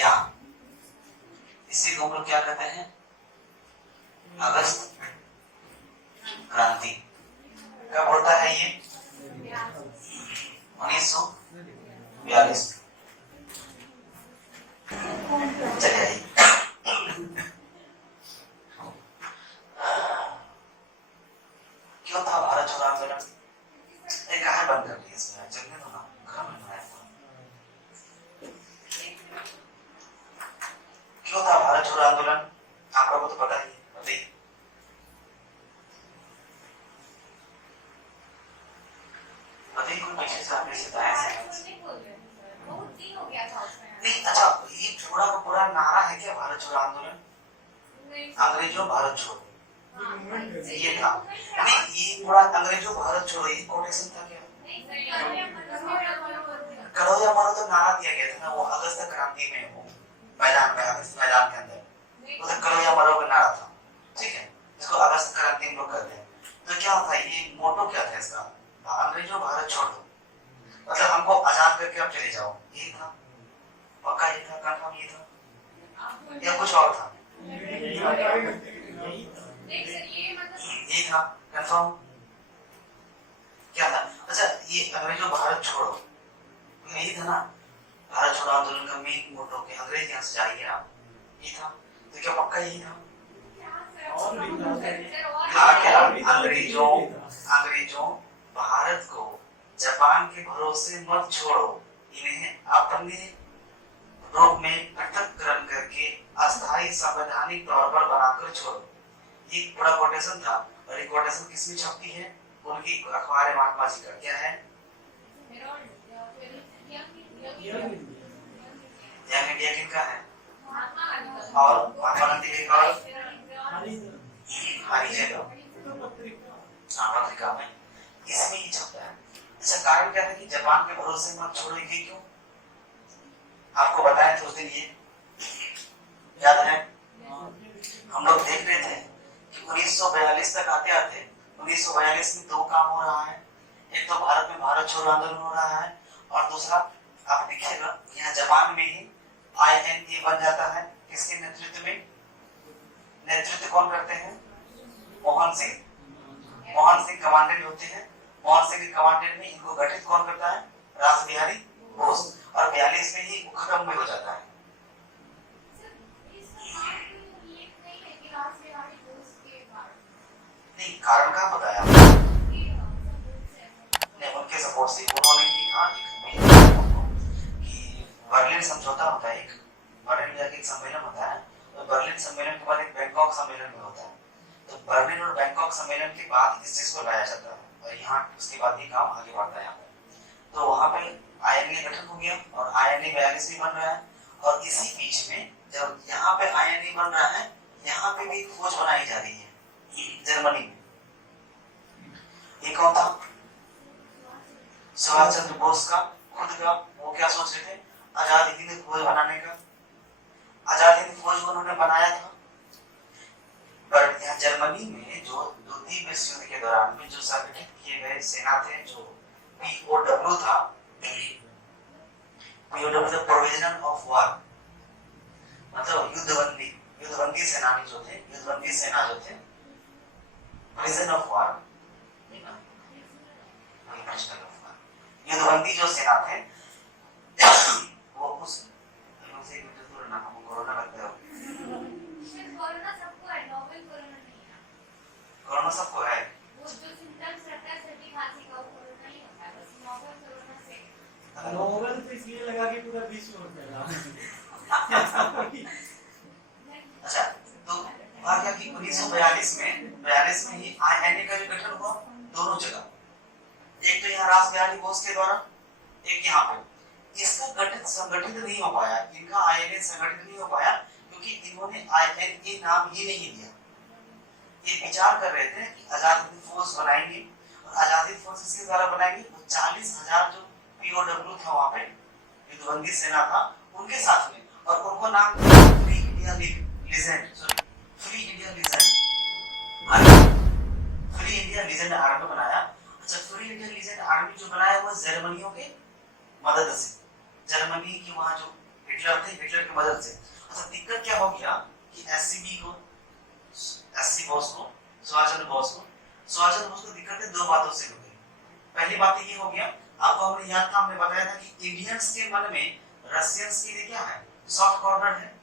यहाँ, इसी को हम लोग क्या कहते हैं, अगस्त क्रांति। कब होता है ये? 1942। चलिए क्यों था भारत छोड़ो आंदोलन? एक कहानी बंद कर ली इसमें, जगने दो ना, घर में बनाया। क्यों था भारत छोड़ो आंदोलन? आप लोगों को तो पता ही है, बताइए। बताइए कोई पीछे से आपने सिताया से नहीं। अच्छा, ये पूरा का पूरा नारा है क्या भारत छोड़ो आंदोलन? अंग्रेजों भारत छोड़ो, ये था नहीं? ये पूरा अंग्रेजों भारत छोड़ो ये कोटेशन था क्या? करो या मरो तो नारा दिया गया था ना, वो अगस्त क्रांति में, वो मैदान में, अगस्त मैदान के अंदर उधर करो या मरो का नारा था, ठीक है? इसको अगस्त क्रांति हम लोग कहते हैं। तो क्या था ये मोटो, क्या था इसका? अंग्रेजों भारत छोड़ो, मतलब हमको आजाद करके अब चले जाओ, ये था? पक्का ये था? कंफर्म ये था या कुछ और था? ये था कंफर्म? क्या था? अच्छा, ये अंग्रेजों भारत छोड़ो यही था ना? भारत छोड़ो आंदोलन का मेन मोटो के अंग्रेज यहाँ से जाइए आप, ये था? तो क्या पक्का यही था? अंग्रेजों भारत को जापान के भरोसे मत छोड़ो, इन्हें अपने रूप में पृथक्करण करके अस्थायी संवैधानिक तौर पर बनाकर छोड़ो। ये पूरा कोटेशन था। और ये कोटेशन किसमें छपती है? उनकी अखबार है महात्मा जी का, क्या है? यंग इंडिया किनका है? और महात्मा गांधी के और हरिजन पत्रिका में इसमें ही छपता है। अच्छा, कारण क्या था कि जापान के भरोसे मत छोड़ो, ये क्यों? आपको बताया था उस दिन, ये याद है? हम लोग देख रहे थे कि 1942 तक आते आते 1942 में दो काम हो रहा है। एक तो भारत में भारत छोड़ो आंदोलन हो रहा है, और दूसरा आप देखिएगा यहाँ जापान में ही INA बन जाता है। किसके नेतृत्व में? नेतृत्व कौन करते हैं? मोहन सिंह। मोहन सिंह कमांडेंट होते हैं। मोहन सिंह के कमांडेंट में इनको गठित कौन करता है? रासबिहारी बोस। और 42 में ही खत्म भी हो जाता है। नहीं, कारण का बताया नहीं, उनके सपोर्ट से उन्होंने ही कहा कि बर्लिन समझौता होता है, एक बर्लिन जाके एक सम्मेलन होता है, तो बर्लिन सम्मेलन के बाद एक बैंकॉक सम्मेलन भी होता है। तो बर्लिन और बैंकॉक सम्मेलन के बाद इस चीज को लाया जाता है, और यहाँ उसके बाद ही काम आगे बढ़ता है यहाँ पे। तो वहाँ पे INA गठन हो गया, और INA 42 भी बन रहा है। और इसी बीच में जब यहाँ पे INA बन रहा है, यहाँ पे भी फौज बनाई जा रही है जर्मनी में। ये कौन था? सुभाष चंद्र बोस का खुद का। वो क्या सोच रहे थे? आजाद हिंद फौज बनाने का। आजाद हिंद फौज को उन्होंने बनाया था। पर यहाँ जर्मनी में जो द्वितीय विश्व युद्ध के दौरान में जो संगठित किए गए सेना थे, जो POW था, POW प्रोविजनल ऑफ वॉर, मतलब युद्धबंदी सेनानी जो थे, युद्धबंदी सेना जो थे, प्रिजन ऑफ वॉर, युद्धबंदी जो सेना थे, वो उस कोरोना लगता है। कोरोना सबको है। वो जो सिम्टम्स रहता है, सर्दी खांसी का, कोरोना ही होता है, बस नोवेल कोरोना से। नोवेल तो इसलिए लगा कि पूरा विश्व में फैला। अच्छा, तो वहाँ क्या कि 1942 में ही INA का भी गठन हुआ दोनों जगह। एक तो यहाँ रासबिहारी बोस के द्वारा, एक यहाँ पे। इसका गठन संगठित नहीं हो पाया, इनका INA संगठित नहीं हो पाया क्योंकि इन्होंने INA नाम ही नहीं दिया। ये विचार कर रहे थे कि आजाद हिंद फौज बनाएंगे, और आजाद हिंद फौज इसके द्वारा बनाएंगे। तो 40,000 जो POW था वहाँ पे, युद्धबंदी सेना था, उनके साथ में, और उनको नाम free India legend, sorry free India legend army बनाया। अच्छा, फ्री इंडिया लीजेंड आर्मी जो बनाया वो जर्मनियों के मदद से, जर्मनी की वहाँ जो हिटलर थे, हिटलर की मदद से। अच्छा दिक्कत क्या हो गया कि एससीबी को, एससी बोस को, सुभाष चंद्र बोस को दिक्कत है दो बातों से हो गई। पहली बात ये हो गया, आपको हमने याद था, हमने बताया था कि इंडियंस के मन में रशियंस के लिए क्या है, सॉफ्ट कॉर्नर है।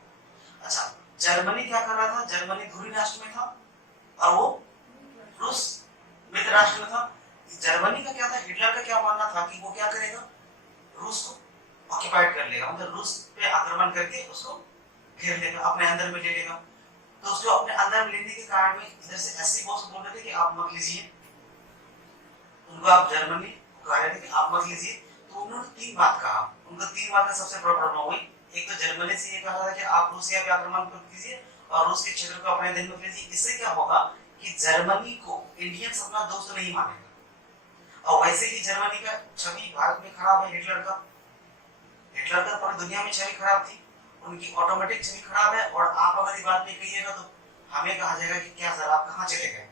अच्छा जर्मनी क्या कर रहा था, जर्मनी धुरी राष्ट्र में था और वो रूस मित्र राष्ट्र में था। जर्मनी का क्या था, हिटलर का क्या मानना था कि वो क्या करेगा, रूस को ऑक्युपाइड कर लेगा, मतलब रूस पे आक्रमण करके उसको घेर लेगा, अपने अंदर में ले लेगा। तो उसको अपने अंदर में लेने के कारण में इधर से एससी बॉस बोल रहे थे कि आप मत लीजिए, उनको आप जर्मनी कह रहे थे कि आप मत लीजिए। तो उन्होंने तीन बात कहा, उनको तीन बात का सबसे बड़ा प्रॉब्लम हुई। एक तो जर्मनी से ये कहा था कि आप रूसिया पे आक्रमण कर कीजिए और रूस के क्षेत्र को अपने अधीन में लीजिए। इससे क्या होगा कि जर्मनी को इंडियंस अपना दोस्त नहीं मानेगा, और वैसे ही जर्मनी का छवि भारत में खराब है, हिटलर का पूरी दुनिया में छवि खराब थी, उनकी ऑटोमेटिक छवि खराब है। और आप अगर ये बात नहीं कहिएगा तो हमें कहा जाएगा कि क्या सर आप कहाँ चले गए,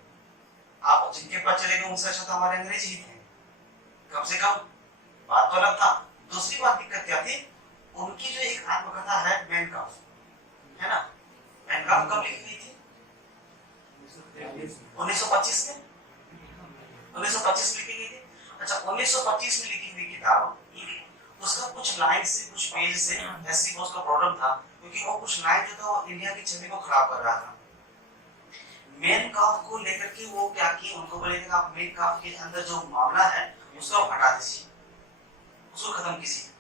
आप जिनके पास चले गए उनसे अच्छा तो हमारे अंग्रेज ही थे, कम से कम बात तो अलग था। दूसरी बात दिक्कत क्या थी, उनकी जो एक आत्मकथा है मैन काम्फ, है ना, मैन काम्फ कब लिखी गई थी, 1925 में, 1925 लिखी गई थी। अच्छा 1925 में लिखी हुई किताब, उसका कुछ लाइन से कुछ पेज से एससी बॉस का प्रॉब्लम था, क्योंकि वो कुछ लाइन जो था वो इंडिया की छवि को खराब कर रहा था। मेन काम्फ को लेकर के वो क्या किए, उनको बोले थे आप मेन काम्फ के अंदर जो मामला है उसको हटा दीजिए, उसको खत्म कीजिए।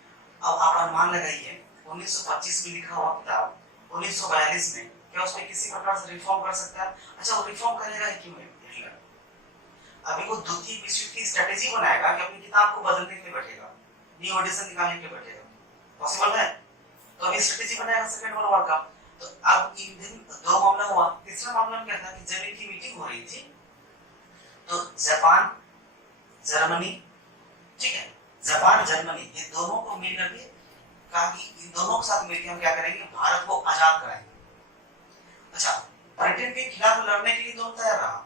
अब आप अनुमान लगाइए 1925 में लिखा हुआ किताब 1942 में क्या उसमें किसी प्रकार से रिफॉर्म कर सकता है? अच्छा वो रिफॉर्म करेगा ही क्यों हिटलर? अभी वो द्वितीय विश्व की स्ट्रेटेजी बनाएगा कि अपनी किताब को बदलने के लिए बैठेगा, न्यू एडिशन निकालने के लिए बैठेगा, पॉसिबल है? तो अभी स्ट्रेटेजी बनाएगा सेकंड वर्ल्ड वॉर का। तो अब इन दिन दो मामला हुआ। तीसरा मामला क्या था कि जब इनकी मीटिंग हो रही थी तो जापान जर्मनी, ठीक है, जापान जर्मनी ये दोनों को मिल करके कहा कि इन दोनों के साथ मिलकर हम क्या करेंगे, भारत को आजाद कराएंगे। अच्छा ब्रिटेन के खिलाफ लड़ने के लिए दोनों तैयार रहा,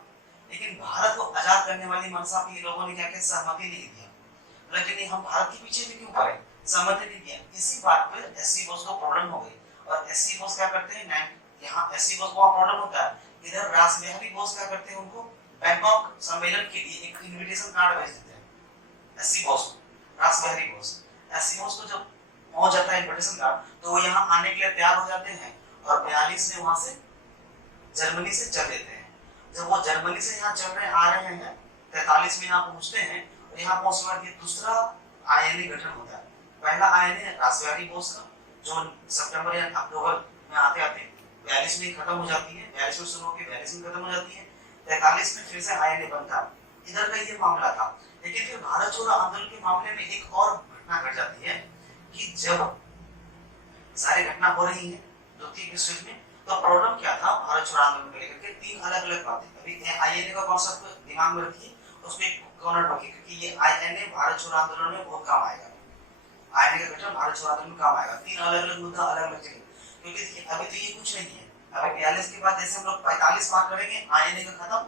लेकिन भारत को आजाद करने वाली मनसा के लोगों ने क्या किया, सहमति नहीं दिया। लेकिन हम भारत के पीछे भी क्यों पड़े, सहमति नहीं दिया। इसी बात पर एससी बॉस को प्रॉब्लम हो गई। और एससी बॉस क्या करते हैं, यहाँ एससी बॉस को प्रॉब्लम होता है, इधर रासबिहारी बॉस क्या करते हैं, उनको बैंकॉक सम्मेलन के लिए एक इनविटेशन कार्ड भेज देते हैं एससी बॉस को। रासबिहारी बॉस, एससी बॉस को जब पहुंच जाता है इनविटेशन कार्ड तो वो यहाँ आने के लिए तैयार हो जाते हैं और 42 में वहां से जर्मनी से चल देते हैं। जब वो जर्मनी से यहाँ चल रहे आ रहे हैं 43 में यहाँ पहुंचते हैं, और यहाँ पहुंचने के बाद ये दूसरा आईएनए गठन होता है। पहला आईएनए रासबिहारी बोस का जो सितंबर या अक्टूबर में आते आते 42 में खत्म हो जाती है, 42 में शुरू होकर 42 में खत्म हो जाती है, 43 में फिर से आईएनए बनता है। इधर का ये मामला था। लेकिन फिर भारत छोड़ो आंदोलन के मामले में एक और घटना घट जाती है कि जब सारी घटना हो रही है द्वितीय विश्व युद्ध में, तो प्रॉब्लम क्या था भारत छोड़ो आंदोलन को लेकर के, तीन अलग अलग बातें। अभी आईएनए का कॉन्सेप्ट दिमाग में रखिए, उसको एक कॉर्नर रखिए, क्योंकि ये आईएनए भारत छोड़ो आंदोलन में बहुत काम आएगा। आईएनए का गठन भारत छोड़ो आंदोलन में काम आएगा। तीन अलग अलग मुद्दा अलग अलग जगह, क्योंकि देखिए अभी तो ये कुछ नहीं है। अभी 42 के बाद जैसे हम लोग 45 पार करेंगे आईएनए का खत्म,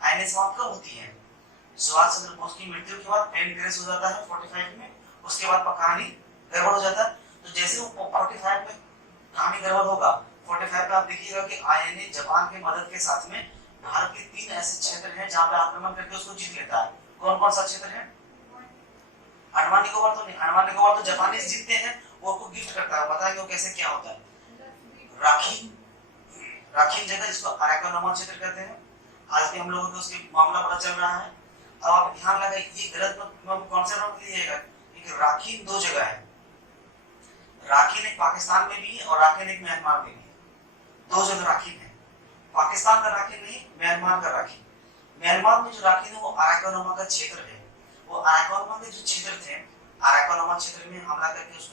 आईएनए समाप्त कब होती है, सुभाष चंद्र बोस की मृत्यु के बाद प्लेन क्रैश हो जाता है 45 में, उसके बाद कहानी गड़बड़ हो जाता है। तो जैसे वो 45 में कहानी गड़बड़ होगा, 45 में आप देखिएगा कि आईएनए जापान की मदद के साथ में भारत के तीन ऐसे क्षेत्र हैं जहां पे आक्रमण करके उसको जीत लेता है। कौन कौन सा क्षेत्र है? अंडमान निकोबार तो नहीं, अंडमान निकोबार तो जापानीज जीतते हैं, वो उनको गिफ्ट करता है। बताएंगे वो कैसे क्या होता है। राखीन जगह जिसको अराकानोमा क्षेत्र कहते हैं, आज भी हम लोगों को उसकी मामला पता चल रहा है। अब आप ध्यान लगाइए, ये गलत कॉन्सेप्ट मत लीजिएगा कि राखीन दो जगह है, राखीन एक पाकिस्तान में भी है और राखीन एक म्यांमार में भी है। दो जगह राखीन है, पाकिस्तान का राखीन नहीं, म्यांमार का राखीन। म्यांमार में जो राखीन है वो अराकानोमा का क्षेत्र है। वो अराकानोमा के जो क्षेत्र थे, अराकानोमा क्षेत्र में हमला करके उसको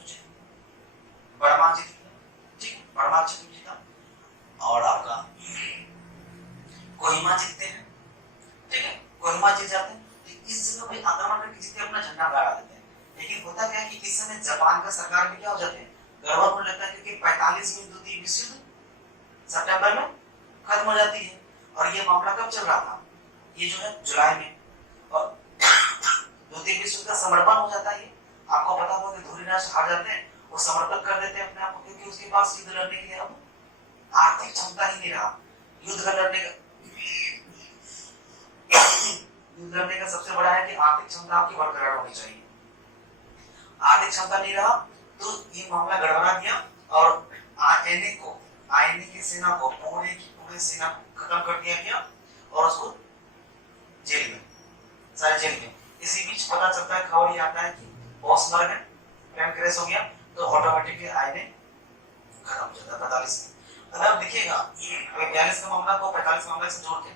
बर्मा जीत लिया, ठीक, बर्मा क्षेत्र जीता। और आपका कोहिमा जीतते हैं, ठीक है, कोहिमा जीत जाते हैं। तो इस जगह पे आक्रमण करके जीते अपना झंडा लगा देते हैं। लेकिन होता क्या है कि इस समय जापान का सरकार में क्या हो जाते हैं, गड़बड़ होने लगता है, क्योंकि 45 में द्वितीय विश्व युद्ध सितंबर में खत्म हो जाती है। और ये मामला कब चल रहा था, ये जो है जुलाई में, और द्वितीय विश्व युद्ध का समर्पण हो जाता है। आपको पता होगा कि धुरी राष्ट्र हार जाते हैं वो समर्पित कर देते हैं अपने आप को, क्योंकि उसके पास युद्ध लड़ने के लिए अब आर्थिक क्षमता ही नहीं रहा। युद्ध लड़ने का सबसे बड़ा है कि आर्थिक क्षमता आपकी बरकरार होनी चाहिए। आर्थिक क्षमता नहीं रहा तो ये मामला गड़बड़ा गया और आईएनए की सेना को पूरे सेना को खत्म कर दिया गया और उसको जेल में, सारे जेल में। इसी बीच पता चलता है, खबर ये आता है कि बॉस मर गए, प्लेन क्रैश हो गया, तो ऑटोमेटिकली आईएनए खत्म हो जाता है 45 में। अब आप देखिएगा 42 का मामला को 45 मामले से जोड़ के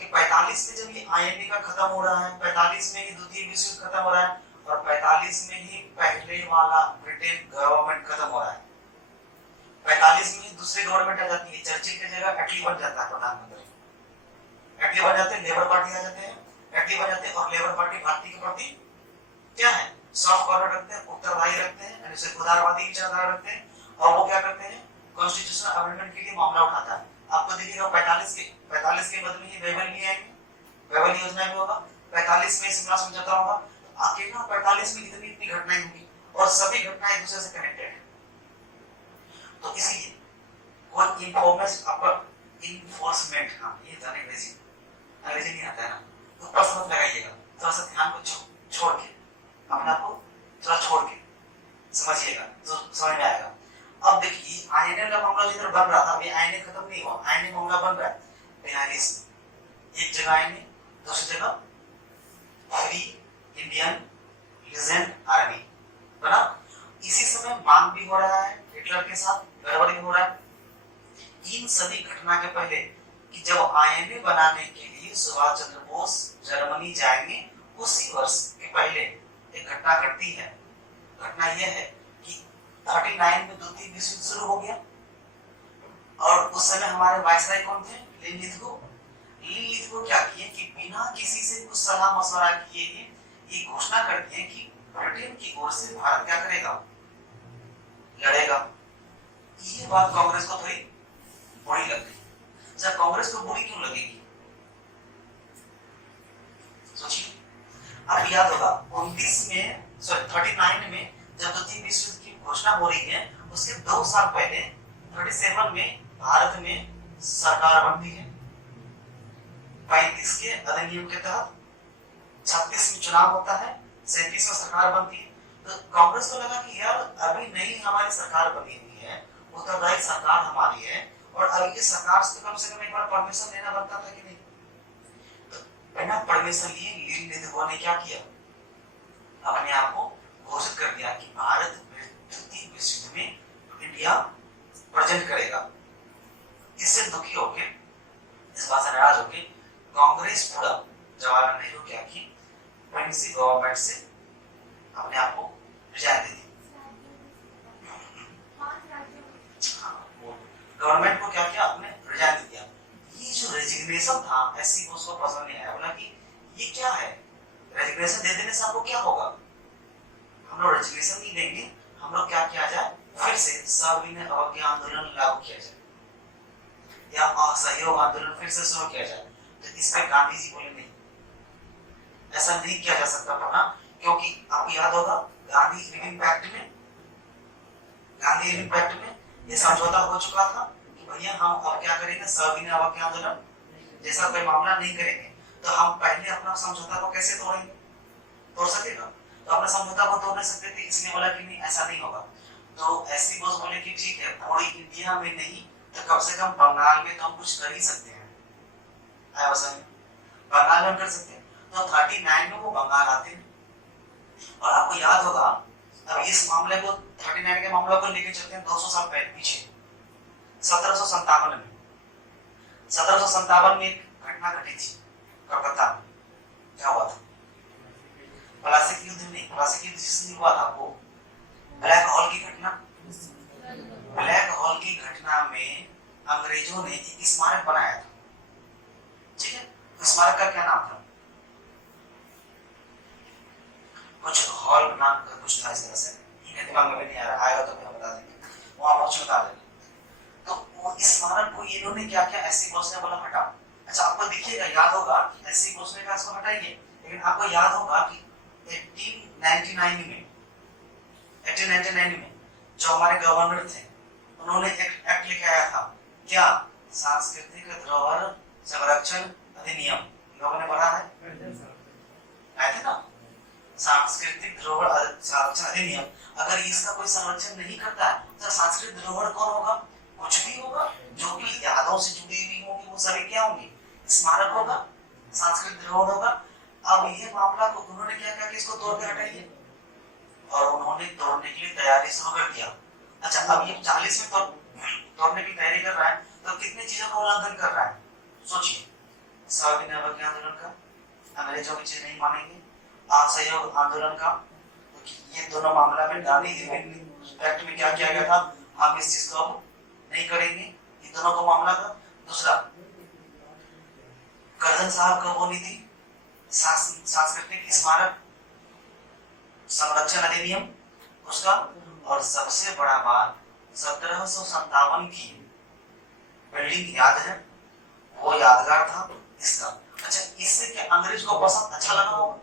कि 45 में जब ये आईएनए का खत्म हो रहा है, 45 में ही द्वितीय विश्व युद्ध खत्म हो रहा है और 45 में ही पहले वाला ब्रिटेन गवर्नमेंट खत्म हो रहा है। 45 में ही दूसरी गवर्नमेंट आ जाती है, चर्चिल की जगह एटली बन जाता है प्रधानमंत्री। एटली बन जाते हैं, लेबर पार्टी आ जाते हैं, एटली बन जाते हैं और लेबर पार्टी भारतीय के प्रति क्या है, सॉफ्ट कॉर्नर रखते हैं, उत्तरदायी रखते हैं, यानी सिर्फ उदारवादी विचारधारा रखते हैं और वो क्या करते हैं, कॉन्स्टिट्यूशनल अमेंडमेंट के लिए मामला उठाता है। आपको देखिएगा 45 के बदले ही वेबल भी आएंगे, वेबल योजना भी होगा, 45 में शिमला समझौता होगा। आखिर 45 में इतनी घटनाएं होंगी और सभी घटनाएं एक दूसरे से कनेक्टेड है। तो इसीलिए कोई इन्फोर्समेंट, हाँ ये जाने अंग्रेजी नहीं आता है ना, तो प्रश्न मत लगाइएगा, थोड़ा सा ध्यान को छोड़ के अपने आप को थोड़ा छोड़ के समझिएगा तो समझ में आएगा। अब देखिए आईएनए का मामला जिधर बन रहा था, अभी आईएनए खत्म नहीं हुआ, आईएनए मामला बन रहा है 42 में। एक जगह आईएनए, दूसरी जगह फ्री इंडियन लीजेंड आर्मी बना। इसी समय मांग भी हो रहा है, हिटलर के साथ गड़बड़ी भी हो रहा है। इन सभी घटना के पहले कि जब आईएनए बनाने के लिए सुभाष चंद्र बोस जर्मनी जाएंगे, उसी वर्ष के पहले एक घटना घटती है। घटना यह है कि 39 में द्वितीय विश्व युद्ध शुरू हो गया और उस समय हमारे वायसराय कौन थे, लिनलिथगो क्या किए कि बिना किसी से कुछ सलाह मशवरा किए ये घोषणा कर दिए कि ब्रिटेन की ओर से भारत क्या करेगा, लड़ेगा। ये बात कांग्रेस को थोड़ी बुरी लग गई। सर कांग्रेस को बुरी क्यों लगेगी, सोचिए। अब याद होगा 39 में जब द्वितीय विश्व युद्ध की घोषणा हो रही है, उसके 2 साल पहले 37 में भारत में सरकार बनती है। 35 के अधिनियम के तहत 36 में चुनाव होता है, 37 में सरकार बनती है। तो कांग्रेस को लगा कि यार अभी नई हमारी सरकार बनी हुई है, उत्तरदायी सरकार हमारी है और अभी इस सरकार से कम एक बार परमिशन लेना बनता था कि नहीं। तो बिना परमिशन लिए लिनलिथगो ने क्या किया, अपने आप को घोषित कर दिया कि भारत द्वितीय विश्व युद्ध में इंडिया प्रेजेंट करेगा। इससे दुखी होकर, इस बात से नाराज होकर कांग्रेस पूरा जवाहरलाल नेहरू क्या की, प्रिंसी गवर्नमेंट से अपने आप को रिजाइन दे दी। गवर्नमेंट को क्या किया, अपने रिजाइन दे दिया। ये जो रेजिग्नेशन था एससी बोस को पसंद नहीं आया, बोला कि ये क्या है, रेजिग्नेशन दे देने से आपको क्या होगा, हम लोग रेजिग्नेशन नहीं देंगे, हम लोग क्या किया जाए, फिर से सविनय अवज्ञा आंदोलन लागू किया जाए या असहयोग आंदोलन फिर से शुरू किया जाए। तो इस पर गांधी जी बोले नहीं, ऐसा नहीं किया जा सकता था ना, क्योंकि आपको याद होगा गांधी लिविंग पैक्ट में ये समझौता हो चुका था कि भैया हम अब क्या करेंगे, सविनय अवज्ञा आंदोलन जैसा कोई मामला नहीं करेंगे। तो हम पहले अपना समझौता को कैसे तोड़ेंगे, तोड़ सकेगा, तो अपने समझौता को तोड़ नहीं सकते थे, इसलिए बोला कि नहीं ऐसा नहीं होगा। तो एससी बोस बोले कि ठीक है, पूरी इंडिया में नहीं तो कम से कम बंगाल में तो हम कुछ कर ही सकते हैं, बंगाल में कर सकते हैं। तो 39 में वो बंगाल आते हैं और आपको याद होगा अब इस मामले को 39 के मामले को लेके चलते हैं 200 साल पहले पीछे। 1757 में एक घटना घटी थी कलकत्ता में। क्या हुआ था, प्लासी युद्ध नहीं, प्लासी युद्ध जिसने हुआ था वो ब्लैक हॉल की घटना। ब्लैक हॉल की घटना में अंग्रेजों ने एक स्मारक बनाया था, ठीक है। स्मारक का क्या नाम था, कुछ हॉल नाम का कुछ था इस तरह से, ये दिमाग में नहीं आ रहा, आएगा तो मैं बता देंगे, वहां पहुंच बता देंगे। तो वो स्मारक को इन्होंने क्या किया, एससी बोस ने बोला हटा। अच्छा आपको देखिएगा, याद होगा कि एससी बोस ने कहा इसको हटाइए, लेकिन आपको याद होगा कि 1899 में जो हमारे गवर्नर थे उन्होंने एक एक्ट लेके आया था, क्या, सांस्कृतिक धरोहर संरक्षण अधिनियम, लोगों ने पढ़ा है, आए थे ना, सांस्कृतिक धरोहर संरक्षण अधिनियम। अगर इसका कोई संरक्षण नहीं करता है तो सांस्कृतिक धरोहर कौन होगा, कुछ भी होगा जो कि यादों से जुड़ी हुई होगी, वो सभी क्या होंगी, स्मारक होगा, सांस्कृतिक धरोहर होगा। अब ये मामला को उन्होंने क्या कहा कि इसको तोड़ के हटाइए, और उन्होंने तोड़ने के लिए तैयारी शुरू कर दिया। अच्छा, अब ये 40 में तोड़ने की तैयारी कर रहा है तो कितनी चीजों का उल्लंघन कर रहा है, सोचिए। सविनय अवज्ञा आंदोलन का, अंग्रेजों की चीज नहीं मानेंगे, असहयोग आंदोलन का, ये दोनों मामला में गांधी एक्ट में क्या किया गया था, हम इस चीज को नहीं करेंगे, इन दोनों को मामला था। दूसरा, कर्जन साहब का वो नीति, सांस्कृतिक स्मारक संरक्षण अधिनियम उसका, और सबसे बड़ा बात 1757 की बिल्डिंग याद है, वो यादगार था इसका। अच्छा, इससे क्या अंग्रेज को पसंद अच्छा लगा होगा,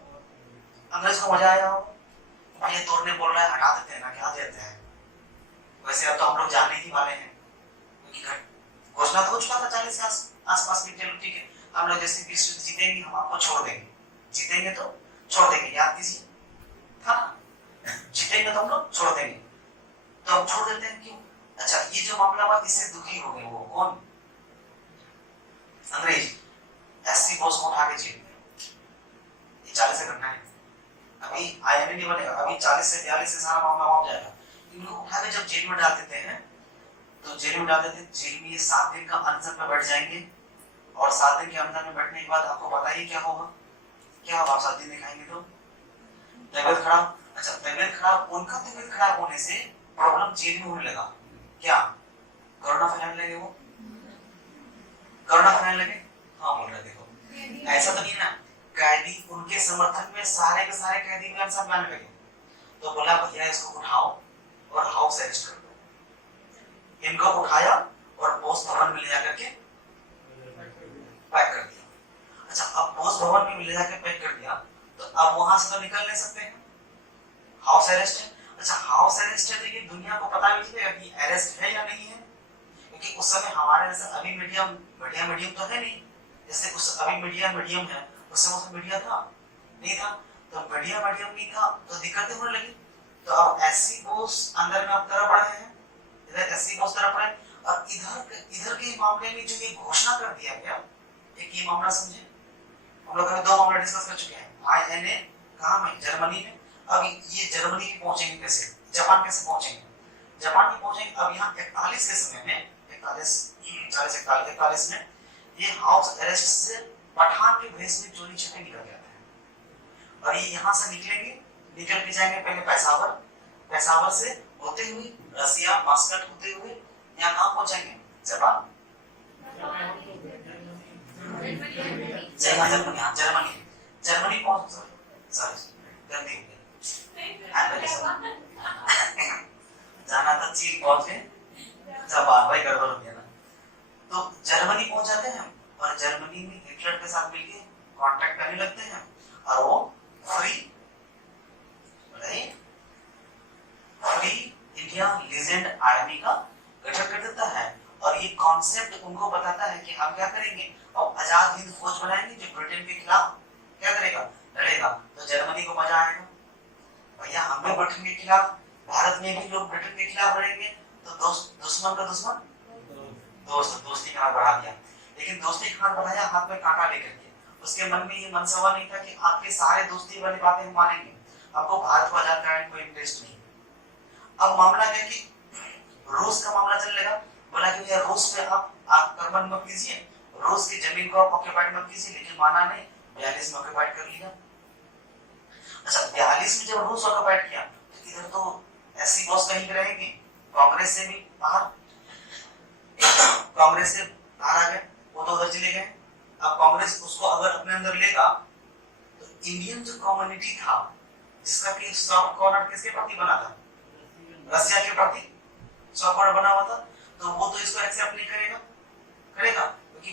अंग्रेज को मजा आया होगा, ये तोड़ने बोल रहा है, हटा देते हैं ना, क्या देते हैं। वैसे अब तो हम लोग जाने ही वाले हैं, क्योंकि घोषणा तो हो चुका था 40 के आसपास में, चलो ठीक है, हम लोग जैसे विश्व जीतेंगे हम आपको छोड़ देंगे, जीतेंगे तो छोड़ देंगे, याद कीजिए था ना, जीतेंगे तो हम लोग छोड़ देंगे, तो हम छोड़ देते हैं, क्यों। अच्छा, ये जो मामला हुआ इससे दुखी हो गए, वो कौन, अंग्रेज, एससी बोस को उठा के जेल में, ये 40 से घटना है, अभी आईएनए नहीं बनेगा, अभी 40 से 42 से सारा मामला वहां जाएगा। इनको उठा के जब जेल में डाल देते हैं तो जेल में डाल देते हैं, जेल में ये 7 दिन का अनशन में बैठ जाएंगे, और 7 दिन के अनशन में बैठने के बाद आपको पता ही क्या होगा, क्या होगा, 7 दिन में खाएंगे तो तबियत खराब। अच्छा, तबियत खराब, उनका तबियत खराब होने से प्रॉब्लम जेल में होने लगा, क्या, कोरोना फैलाने लगे, वो कोरोना फैलाने लगे, हाँ बोल रहे, देखो ऐसा तो नहीं ना, कैदी उनके समर्थन में सारे के सारे कैदी में अनशन में आने लगे, तो बोला भैया इसको उठाओ और हाउस अरेस्ट कर दो। इनको उठाया और बोस भवन में ले जाकर के पैक कर दिया। अच्छा, अब बोस भवन में ले जाकर पैक कर दिया तो अब वहां से तो निकल नहीं सकते हैं, हाउस अरेस्ट है। अच्छा, हाउस अरेस्ट है तो ये दुनिया को पता भी चलेगा कि अरेस्ट है या नहीं है, क्योंकि उस समय हमारे जैसे अभी मीडियम तो है नहीं, जैसे उस अभी मीडियम है, उस समय मीडिया था नहीं था, तो मीडियम नहीं था तो दिक्कतें होने लगी। तो अब एससी बोस अंदर में अब तरफ रहे हैं, इधर एससी बोस तरफ रहे, और इधर के मामले में जो ये घोषणा कर दिया गया, एक ये मामला समझे, हम लोग अभी 2 मामला डिस्कस कर चुके हैं, आईएनए कहां में, जर्मनी में। अब ये जर्मनी में पहुंचेंगे कैसे, जापान कैसे पहुंचेंगे, जापान में पहुंचेंगे। अब यहाँ 41 के समय में 41 में ये हाउस अरेस्ट से पठान के भेष में चोरी छिपे निकल जाते हैं, और ये यहाँ से निकल के जाएंगे पहले पेशावर से होते हुए रसिया, मास्कट होते हुए यहाँ कहाँ पहुंचेंगे, जापान, जर्मनी पहुंच, गलती हो गई, जाना था चीन, पहुंच गए जापान, भाई गड़बड़ हो गया ना। तो जर्मनी पहुंच जाते हैं और जर्मनी में हिटलर के साथ मिलके कांटेक्ट करने लगते हैं, और वो फ्री इंडिया लीजेंड आर्मी का गठन कर देता है, और ये कॉन्सेप्ट उनको बताता है कि हम क्या करेंगे, अब आजाद हिंद फौज बनाएंगे जो ब्रिटेन के खिलाफ क्या करेगा, लड़ेगा। तो जर्मनी को मजा आएगा, भैया हम भी ब्रिटेन के खिलाफ, भारत में भी लोग ब्रिटेन के खिलाफ लड़ेंगे, तो दुश्मन का दुश्मन दोस्ती का हाथ बढ़ा दिया। लेकिन दोस्ती का हाथ बढ़ाया हाथ में कांटा लेकर के, उसके मन में ये मनसवा नहीं था कि आपके सारे दोस्ती वाली बातें हम मानेंगे, आपको भारत को आजाद कराने कोई इंटरेस्ट नहीं। अब मामला है कि रूस का मामला चल लेगा, बोला कि यार रूस पे आप आक्रमण मत कीजिए, रूस की जमीन को आप ऑक्यूपाइड मत कीजिए, लेकिन माना नहीं, 42 में ऑक्यूपाइड कर लिया। अच्छा, 42 में जब रूस ऑक्यूपाइड किया तो इधर तो ऐसी बॉस कहीं पे रहेंगे, कांग्रेस से भी बाहर आ गए, वो तो उधर चले गए। अब कांग्रेस उसको अगर अपने अंदर लेगा तो इंडियन जो कम्युनिटी था, जिसका कि सॉफ्ट कॉर्नर किसके प्रति बना था, रसिया के प्रति सॉफ्ट कॉर्नर बना हुआ था, तो वो तो इसको एक्सेप्ट नहीं करेगा, क्योंकि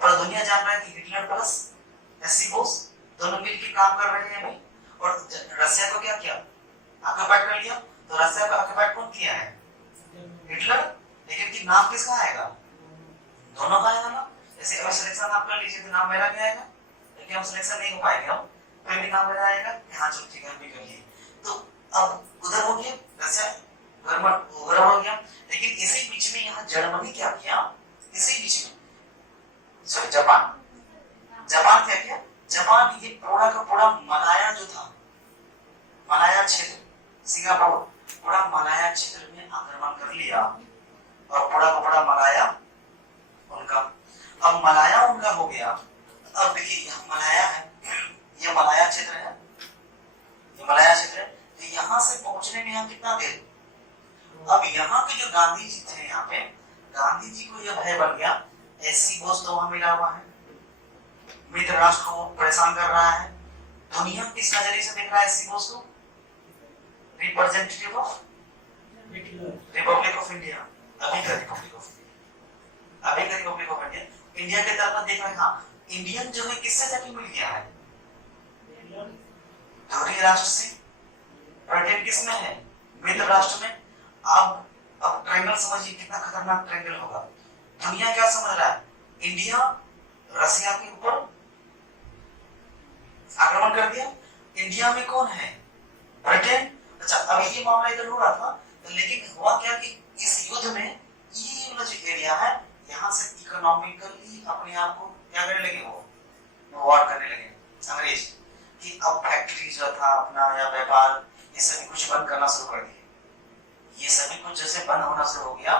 पूरा दुनिया जान रहा है कि हिटलर प्लस एससी बोस दोनों मिलकर काम कर रहे हैं अभी, और रसिया को क्या किया, ऑक्यूपाइड कर लिया। तो रसिया का ऑक्युपाइड कौन किया है? हिटलर। लेकिन कि नाम किसका आएगा? दोनों का आएगा ना। जैसे अगर सिलेक्शन आप कर लीजिए तो नाम मेरा भी आएगा, लेकिन हम सिलेक्शन नहीं हो पाएंगे, हम फिर भी नाम मेरा आएगा। हाँ चलो ठीक है, हम भी कर लिए। तो अब उधर हो गया रसिया, उधर हो गया। लेकिन इसी बीच में यहाँ जर्मनी क्या किया? इसी बीच में सॉरी जापान क्या किया? जापान ये पूरा का पूरा मलाया जो था, मलाया क्षेत्र, सिंगापुर, पूरा मलाया क्षेत्र में आक्रमण कर लिया और पूरा का पूरा मलाया उनका। अब मलाया उनका हो गया। अब देखिए यहाँ मलाया है, ये मलाया क्षेत्र है, ये मलाया क्षेत्र है। तो यहाँ से पहुंचने में यहाँ कितना देर? अब यहाँ के जो गांधी जी थे, यहाँ पे गांधी जी को यह भय बन गया, ऐसी बोझ तो वहां मिला हुआ है, मित्र राष्ट्र को परेशान कर रहा है। दुनिया किस नजरिए से देख रहा है ऐसी बोझ को? Representative of Republic of India, अभी का रिपब्लिक ऑफ इंडिया, अभी का रिपब्लिक ऑफ इंडिया, इंडिया के तरफ देख रहे हैं। हाँ, इंडियन जो है किससे जाके मिल गया है? धुरी राष्ट्र से। ब्रिटेन किसमें है? मित्र राष्ट्र में। अब ट्रायंगल समझिए कितना खतरनाक ट्रायंगल होगा। दुनिया क्या समझ रहा है? इंडिया रसिया के ऊपर आक्रमण कर दिया। इंडिया में कौन है? ब्रिटेन। अच्छा, अब ये मामला इधर हो रहा था, लेकिन हुआ क्या कि इस युद्ध में ये वाला जो एरिया है, यहाँ से इकोनॉमिकली अपने आप को क्या करने लगे, वो वॉर करने लगे अंग्रेज, कि अब फैक्ट्री जो था अपना या व्यापार ये सभी कुछ बंद करना शुरू कर दिए। ये सभी कुछ जैसे बंद होना शुरू हो गया,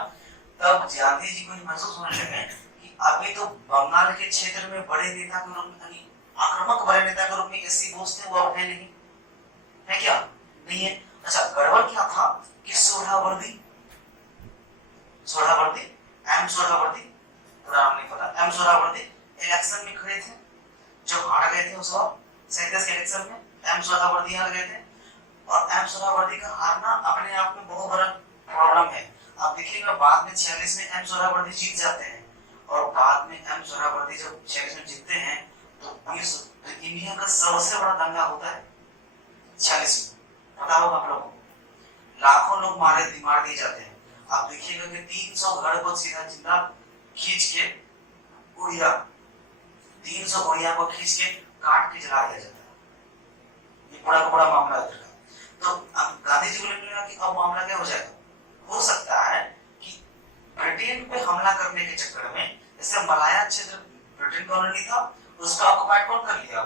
तब गांधी जी को महसूस होने लगे कि अभी तो बंगाल के क्षेत्र में बड़े नेता के रूप में, आक्रामक बड़े नेता के रूप में ऐसी बोझ थे, वो अब है नहीं, है क्या? नहीं है। अच्छा, गड़बड़ क्या था कि सोहरावर्दी एम सोहरावर्दी, नाम नहीं पता, एम सोहरावर्दी इलेक्शन में खड़े थे, जो हार गए थे उस वक्त 37 के इलेक्शन में एम सोहरावर्दी हार गए थे। और एम सोहरावर्दी का हारना अपने आप में बहुत बड़ा प्रॉब्लम है। आप देखिएगा बाद में 46 में एम सोहरावर्दी जीत जाते हैं, और बाद में एम सोहरावर्दी जब 46 में जीतते हैं तो इंडिया का सबसे बड़ा दंगा होता है 46 में, पता होगा आप लोगों को, लाखों लोग मार दिए जाते हैं। आप देखिएगा कि 300 घर को सीधा जिंदा खींच के उड़िया, 300 उड़िया को खींच के काट के जला दिया जाता है। ये बड़ा बड़ा मामला है। तो अब गांधी जी को लगने कि अब मामला क्या हो जाएगा? हो सकता है कि ब्रिटेन पे हमला करने के चक्कर में, जैसे मलाया क्षेत्र ब्रिटेन कॉलोनी था, उसका ऑक्युपाइड कौन कर लिया?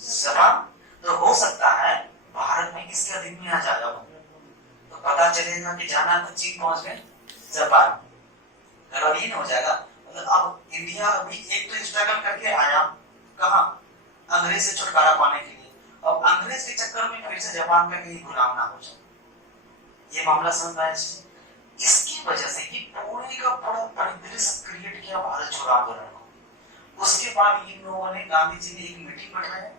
जापान। तो हो सकता है भारत में किसके अधीन में आ जाएगा, तो पता चलेगा कि जाना तो चीन पहुंच गए, जापान अधीन हो जाएगा। मतलब अब इंडिया अभी एक तो स्ट्रगल करके आया कहां? अंग्रेज से छुटकारा पाने के लिए। अब अंग्रेज के चक्कर में फिर से जापान का कहीं गुलाम ना हो जाए, ये मामला समझ आया। इसकी वजह से ये पूरे का पूरा परिदृश्य क्रिएट किया भारत छोड़ो आंदोलन को। उसके बाद इन लोगों ने, गांधी जी ने एक मीटिंग बैठाया,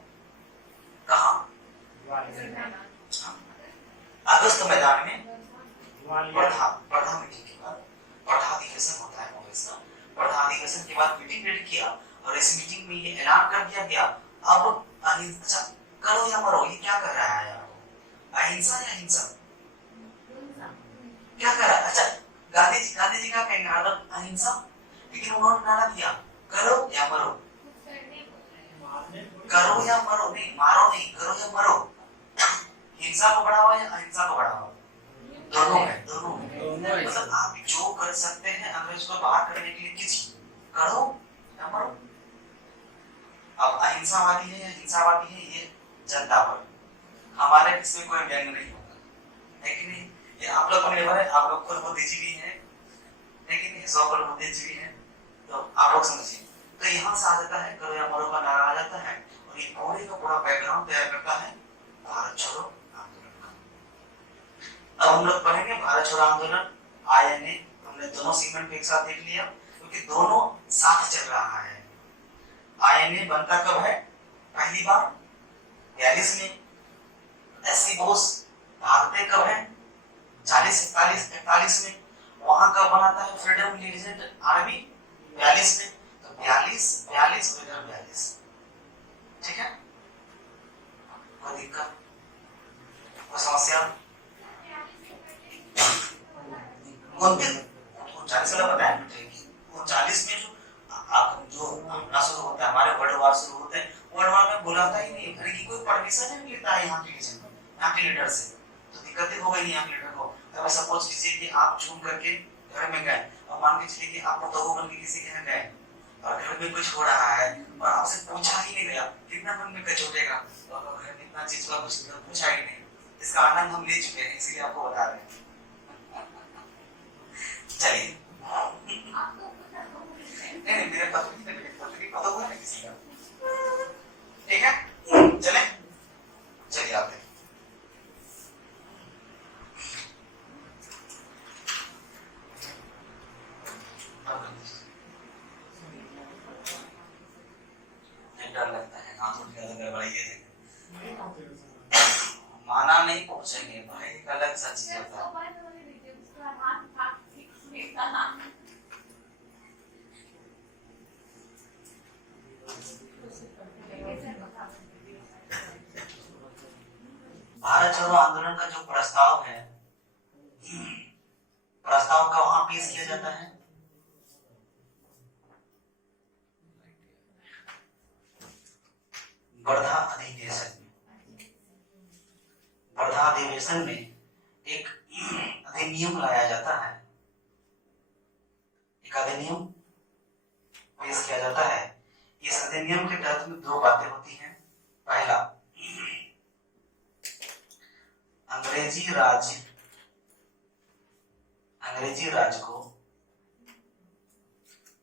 कहां? अगस्त मैदान में, पढ़ा मीटिंग के बाद पढ़ा अधिवेशन होता है कांग्रेस का। पढ़ा अधिवेशन के बाद मीटिंग रेडी किया, और इस मीटिंग में ये ऐलान कर दिया गया, अब अहिंसा करो या मरो। ये क्या कर रहा है? अहिंसा या हिंसा क्या कर रहा है? अच्छा, गांधी जी का कहना है अहिंसा, लेकिन उन्होंने नारा दिया करो या मरो, करो या मरो, नहीं मारो नहीं, करो या मरो। हिंसा को बढ़ावा या अहिंसा को बढ़ावा? दोनों है। मतलब आप जो कर सकते हैं अंग्रेज को बाहर करने के लिए कीजिए, करो या मरो। अब अहिंसावादी है या हिंसावादी है, ये जनता पर, हमारे इसमें कोई व्यंग नहीं होगा, है कि नहीं? ये आप लोग को निर्भर है, आप लोग खुद बुद्धिजीवी हैं, लेकिन 100 बुद्धिजीवी हैं, तो आप लोग समझिए। तो यहाँ से आ जाता है करो या मरो का नारा आ जाता है, और ये पूरे का पूरा बैकग्राउंड तैयार करता है भारत छोड़ो आंदोलन का। अब हम लोग पढ़ेंगे भारत छोड़ो आंदोलन, आईएनए, हमने दोनों सेगमेंट को एक साथ देख लिया, क्योंकि दोनों साथ चल रहा है। आईएनए बनता कब है? पहली बार 42 में। एससी बोस भागते कब है? 40-41 में। वहां कब बनाता है फ्रीडम लीजेंड आर्मी? 42 में। तो 42 ठीक है? कोई दिक्कत, कोई समस्या? 39 वाला बताया मुझे कि 39 में जो आप जो अपना शुरू होता है, हमारे वर्ड वार शुरू होते हैं, वर्ड वार में बुलाता ही नहीं, अरे कि कोई परमिशन नहीं मिलता है यहाँ के किचन में, यहाँ के लीडर से, तो दिक्कतें हो गई यहाँ के लीडर को। अगर सपोज कीजिए कि आप चुन करके घर में गए और मान के चलिए कि आप बहू बन के किसी के यहाँ गए और घर में कुछ हो रहा है और आपसे पूछा ही नहीं गया, कितना मन में कचोटेगा, और घर में इतना चीज का कुछ पूछा ही नहीं। इसका आनंद हम ले चुके हैं, इसलिए आपको बता रहे हैं। चलिए नहीं मेरे पत्नी ने, मेरे पत्नी पता हुआ है किसी का, ठीक है, चले चलिए आप डर लगता है, काम थोड़ी ज्यादा गड़बड़ाइए माना नहीं पहुंचेंगे भाई, एक अलग सा चीज होता है। भारत छोड़ो आंदोलन का जो प्रस्ताव है, प्रस्ताव का वहां पेश किया जाता है वर्धा अधिवेशन में। वर्धा अधिवेशन में एक अधिनियम लाया जाता है, एक अधिनियम पेश किया जाता है। इस अधिनियम के तहत में दो बातें होती हैं। पहला, अंग्रेजी राज को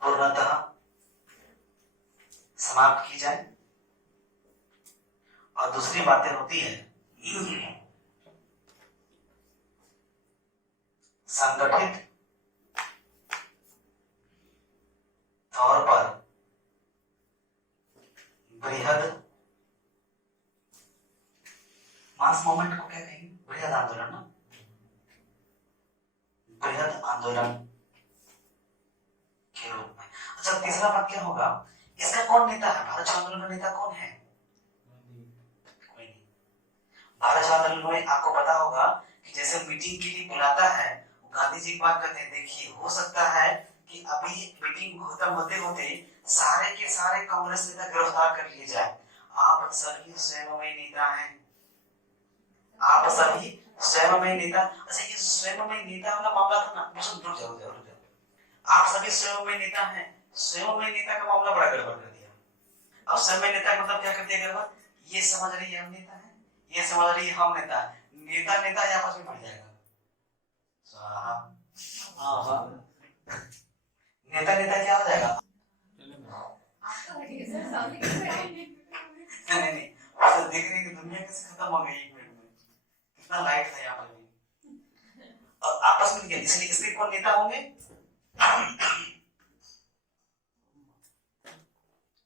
पूर्णतः समाप्त की जाए, और दूसरी बातें होती है संगठित तौर पर बृहद मास मूवमेंट को क्या कहेंगे, बृहद आंदोलन ना, बृहद आंदोलन के रूप में। अच्छा, तीसरा बात क्या होगा, इसका कौन नेता है, भारत छोड़ो आंदोलन का नेता कौन है? कोई नहीं। भारत छोड़ो आंदोलन में आपको पता होगा कि जैसे मीटिंग के लिए बुलाता है, गांधी जी की बात करते हैं, देखिए हो सकता है कि अभी मीटिंग खत्म होते होते सारे के सारे कांग्रेस नेता गिरफ्तार कर लिए जाए। आप सभी स्वयं नेता हैं, आप सभी स्वयं नेता। अच्छा, ये स्वयं नेता वाला मामला था ना, रुक जाओ, आप सभी स्वयं नेता हैं, स्वयं नेता का मामला बड़ा गड़बड़ कर दिया। अब स्वयं नेता का मतलब क्या कर दिया गड़बड़, ये समझ रही है हम नेता है, ये समझ रही है हम नेता है, नेता आपस में बढ़ जाएगा। नेता क्या हो जाएगा, नहीं, तो देख रहे कि दुनिया कैसे खत्म हो गई एक मिनट में, कितना लाइट था यहाँ पर भी, और आपस में क्या, इसलिए इसके कौन नेता होंगे,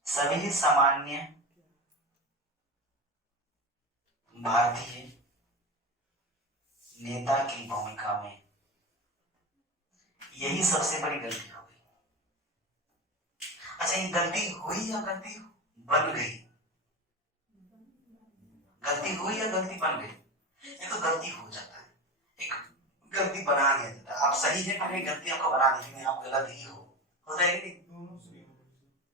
सभी सामान्य भारतीय नेता की भूमिका में। यही सबसे बड़ी गलती हो गई। अच्छा, ये गलती हुई या गलती बन गई, गलती हुई या गलती बन गई? ये तो गलती हो जाता है, एक गलती बना दिया जाता है। आप सही है पर गलती आपको बना दी, आप गलत ही होता है कि नहीं?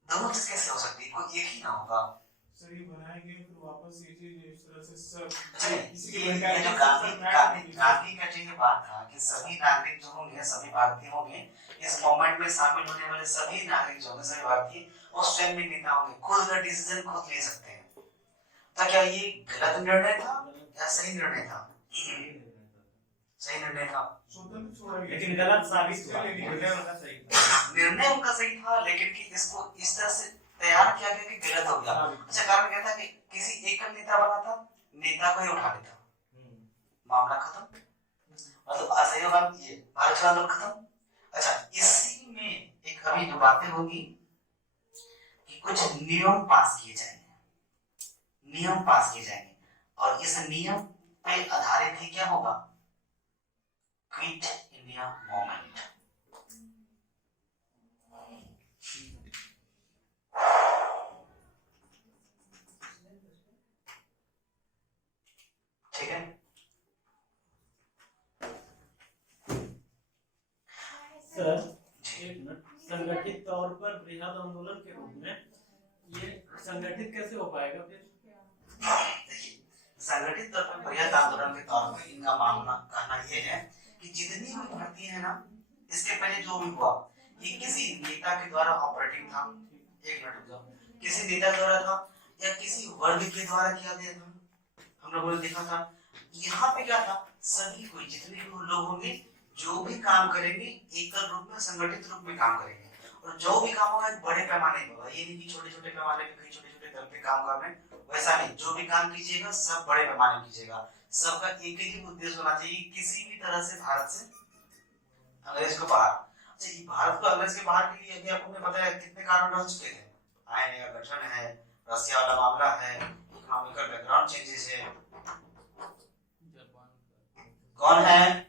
दोनों चीज कैसे हो सकती है, कोई एक ही ना होगा। सही बनाएंगे फिर वापस ये चीज इस तरह से सब ये जो गांधी का जो ये बात था कि सभी नागरिक जो होंगे, सभी भारतीय होंगे, इस मूवमेंट में शामिल होने वाले सभी नागरिक जो होंगे, सभी भारतीय, वो स्वयं में नेता होंगे, खुद का डिसीजन खुद ले सकते हैं। तो क्या ये गलत निर्णय था या सही निर्णय था? सही निर्णय था, लेकिन गलत साबित हुआ, निर्णय उनका सही था, लेकिन कि इसको इस तरह से तैयार किया गया कि गलत हो गया। अच्छा, कारण क्या था कि किसी एक नेता बना था, नेता को ही उठा लेता, मामला खत्म, मतलब असहयोग, ये भारत छोड़ो आंदोलन खत्म। अच्छा, इसी में एक अभी जो बातें होगी कि कुछ नियम पास किए जाएंगे, और इस नियम पे आधारित ही क्या होगा, क्विट इंडिया मूवमेंट। ठीक है, सर एक मिनट, संगठित तौर पर बृहद आंदोलन के रूप में ये संगठित कैसे हो पाएगा फिर? देखिए, संगठित तौर पर बृहद आंदोलन के तौर पर इनका मानना कहना ये है कि जितनी भी भर्ती है ना, इसके पहले जो भी हुआ ये किसी नेता के द्वारा ऑपरेटिंग था। एक मिनट रुक जाओ, किसी नेता द्वारा था या किसी वर्ग के द्वारा किया गया था। हम लोगों ने देखा था यहाँ पे क्या था, सभी कोई जितने भी लोग होंगे जो भी काम करेंगे एकल रूप में संगठित रूप में काम करेंगे, और जो भी काम होगा एक बड़े पैमाने पे होगा। ये नहीं कि छोटे छोटे पैमाने पे कहीं छोटे छोटे दल पे काम कर रहे हैं, वैसा नहीं। जो भी काम कीजिएगा सब बड़े पैमाने कीजिएगा, सबका एक ही उद्देश्य होना चाहिए, किसी भी तरह से भारत से अंग्रेज को बाहर। अच्छा, ये भारत को अंग्रेज के बाहर के लिए अभी आपको पता है कितने कारण रह चुके थे। आईएनए का गठन है, रसिया वाला मामला है, इकोनॉमिकल बैकग्राउंड चेंजेस है। कौन है?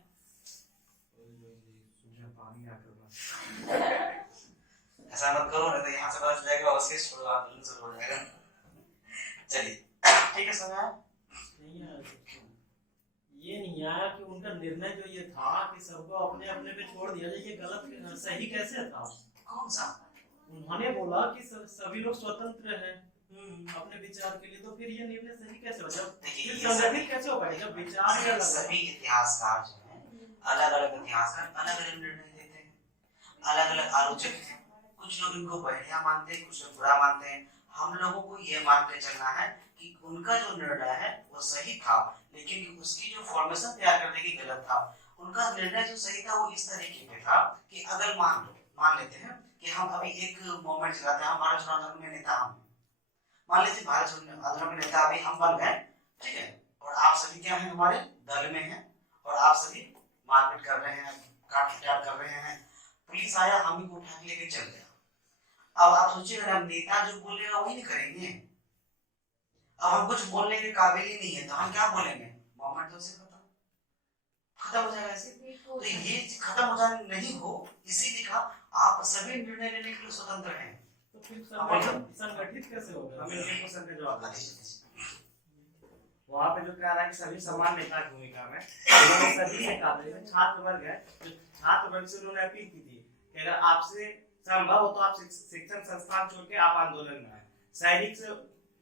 ऐसा मत करो नहीं तो यहाँ से पता चल जाएगा उसके शुरू आंदोलन शुरू हो जाएगा। चलिए ठीक है, समझ आया? नहीं आया, ये नहीं आया कि उनका निर्णय जो ये था कि सबको अपने अपने पे छोड़ दिया जाए, ये गलत सही कैसे था? कौन सा? उन्होंने बोला कि सभी लोग स्वतंत्र हैं अपने विचार के लिए, तो फिर ये निर्णय सही कैसे हो? जब संगठित कैसे हो पाएगा? जब विचार ही अलग है। सभी इतिहासकार जो हैं, अलग अलग इतिहासकार अलग अलग निर्णय देते हैं, अलग अलग आलोचक हैं। कुछ लोग इनको बढ़िया मानते हैं, कुछ लोग बुरा मानते हैं। हम लोगों को ये मान के चलना है कि उनका जो निर्णय है वो सही था, लेकिन उसकी जो फॉर्मेशन तैयार करने की गलत था। उनका निर्णय जो सही था वो इस तरीके पे था कि अगर मान लेते हैं कि हम अभी एक मूवमेंट चलाते हैं, हमारा चुनाव आंदोलन में नेता हम, मान लीजिए भारत आंदोलन में नेता अभी हम बन गए, ठीक है, और आप सभी क्या हैं, हमारे दल में हैं, और आप सभी मारपीट कर रहे हैं, काट कर रहे हैं। पुलिस आया, हम ही को उठा के लेके चल गया। अब आप सोचिए, हम नेता जो बोलेगा वही नहीं करेंगे। अब हम कुछ बोलने के काबिल ही नहीं है तो हम क्या बोलेंगे? मोमेंट तो से खत्म हो जाएगा ऐसे। तो ये खत्म हो जाए नहीं हो, इसीलिए कहा आप सभी निर्णय लेने के लिए स्वतंत्र हैं। तो फिर संगठित कैसे होगा? हमें एक क्वेश्चन का जवाब दीजिए। वहाँ पे जो कह रहा है कि सभी समान नेता की भूमिका में, उन्होंने सभी से कहा था, छात्र वर्ग है, जो छात्र वर्ग से उन्होंने अपील की थी कि अगर आपसे संभव हो तो आप शिक्षण संस्थान छोड़ के आप आंदोलन में आए। सैनिक से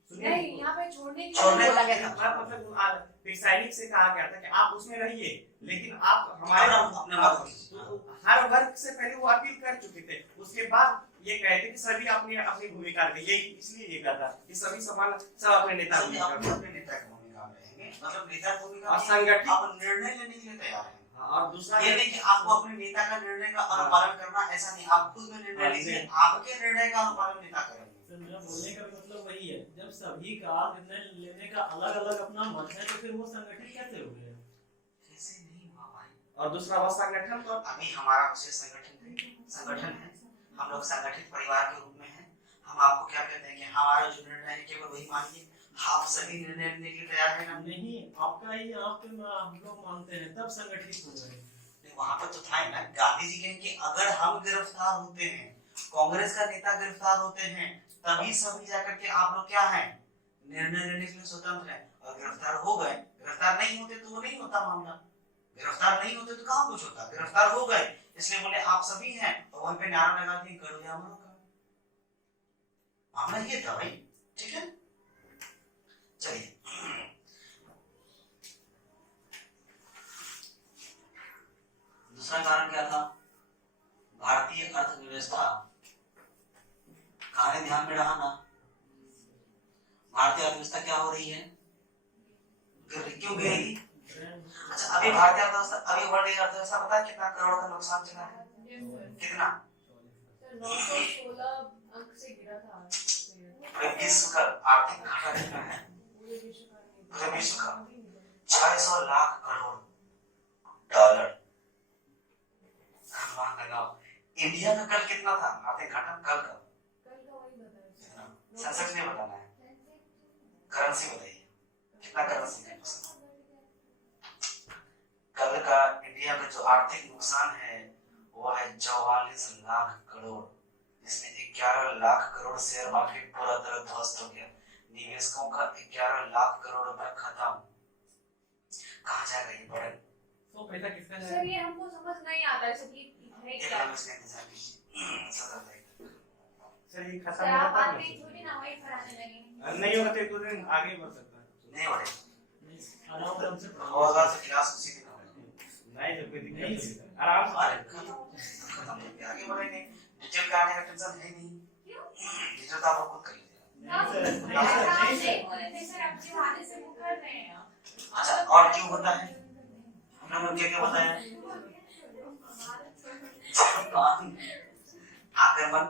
नहीं, यहाँ पे छोड़ने की बोला गया था, मतलब फिर सैनिक से कहा गया था कि आप उसमें रहिए, लेकिन आप हमारे अपने बात कीजिए। हर वर्ग से पहले वो अपील कर चुके थे। उसके बाद ये कहते कि सभी अपनी अपनी भूमिका रखें, ये इसलिए ये कहा था कि सभी समान, सब अपने नेता अपने नेता की भूमिका में रहेंगे, मतलब नेता की भूमिका और संगठित आप निर्णय लेने के लिए तैयार हैं। और दूसरा ये नहीं कि आपको अपने नेता का निर्णय का अनुपालन करना, ऐसा नहीं, आप खुद में निर्णय लीजिए, आपके निर्णय का अनुपालन नेता करेंगे। मेरा बोलने का मतलब वही है, जब सभी का निर्णय लेने का अलग अलग अपना मत है तो फिर वो संगठित कैसे हो गया? कैसे नहीं हुआ भाई? और दूसरा वो संगठन, तो अभी हमारा विशेष संगठन है, हम लोग संगठित परिवार के रूप में हैं। हम आपको क्या कहते हैं कि हमारा जो निर्णय है केवल वही मानिए। आप सभी निर्णय लेने के लिए तैयार हैं ना? नहीं, आपका ही आप हम लोग मानते हैं तब संगठित हो गए। वहां पर तो था ही ना, गांधी जी कहें कि अगर हम गिरफ्तार होते हैं, कांग्रेस का नेता गिरफ्तार होते हैं, तभी सभी जाकर के आप लोग क्या हैं, निर्णय लेने के लिए स्वतंत्र हैं। और गिरफ्तार हो गए, गिरफ्तार नहीं होते तो वो नहीं होता मामला, गिरफ्तार नहीं होते तो कहाँ कुछ होता, गिरफ्तार हो गए इसलिए बोले आप सभी हैं, और वहीं पे नारा लगा दिए करो या मरो का मामला ये था भाई, ठीक है। चलिए दूसरा कारण क्या था? भारतीय अर्थव्यवस्था। कहानी ध्यान में रहा ना, भारतीय अर्थव्यवस्था क्या हो रही है, क्यों गिरेगी? अच्छा, अभी भारतीय अर्थव्यवस्था, अभी वर्ल्ड अर्थव्यवस्था पता है कितना करोड़ का नुकसान चला है? कितना? 916 अंक से गिरा था। पूरे विश्व का आर्थिक घाटा कितना है? पूरे विश्व का 600 लाख करोड़ डॉलर। लगाओ, इंडिया का कल कितना था आर्थिक घाटा? कल का सेंसेक्स नहीं बताना है, करेंसी बताइए कितना करेंसी का कल का इंडिया का जो आर्थिक नुकसान है वो है 44 लाख करोड़, जिसमें 11 लाख करोड़ शेयर मार्केट पूरा तरह ध्वस्त हो गया, निवेशकों का 11 लाख करोड़ रुपए खत्म। कहाँ जाएगा ये बर्डन? तो पैसा किसका सर ये हमको समझ नहीं आता है सर ये है एक क्या? मिनट का इंतजार कीजिए। सदर देख। सर ये सर खत्म आप होता आते ही है थोड़ी ना वही कराने लगे। नहीं होगा तो एक दो दिन आगे बढ़ सकता है। नहीं बढ़े आराम से पढ़ाओ। होगा तो क्लास उसी दिन होगा। नहीं तो कोई दिक्कत नहीं, नहीं सर। आराम से अरे पढ़ें। खत्म आगे बढ़ेंगे। डिटेल का आने का टेंशन है नहीं। क्यों? डिटेल तो आप खुद कर लीजिएगा। हम नहीं, सर, नहीं, सर, आप नहीं, नहीं बोले थे सर आपके बहाने से वो कर रहे हैं। अच्छा और क्यों होता है? हमने उनको क्या क्या बताया? आक्रमण,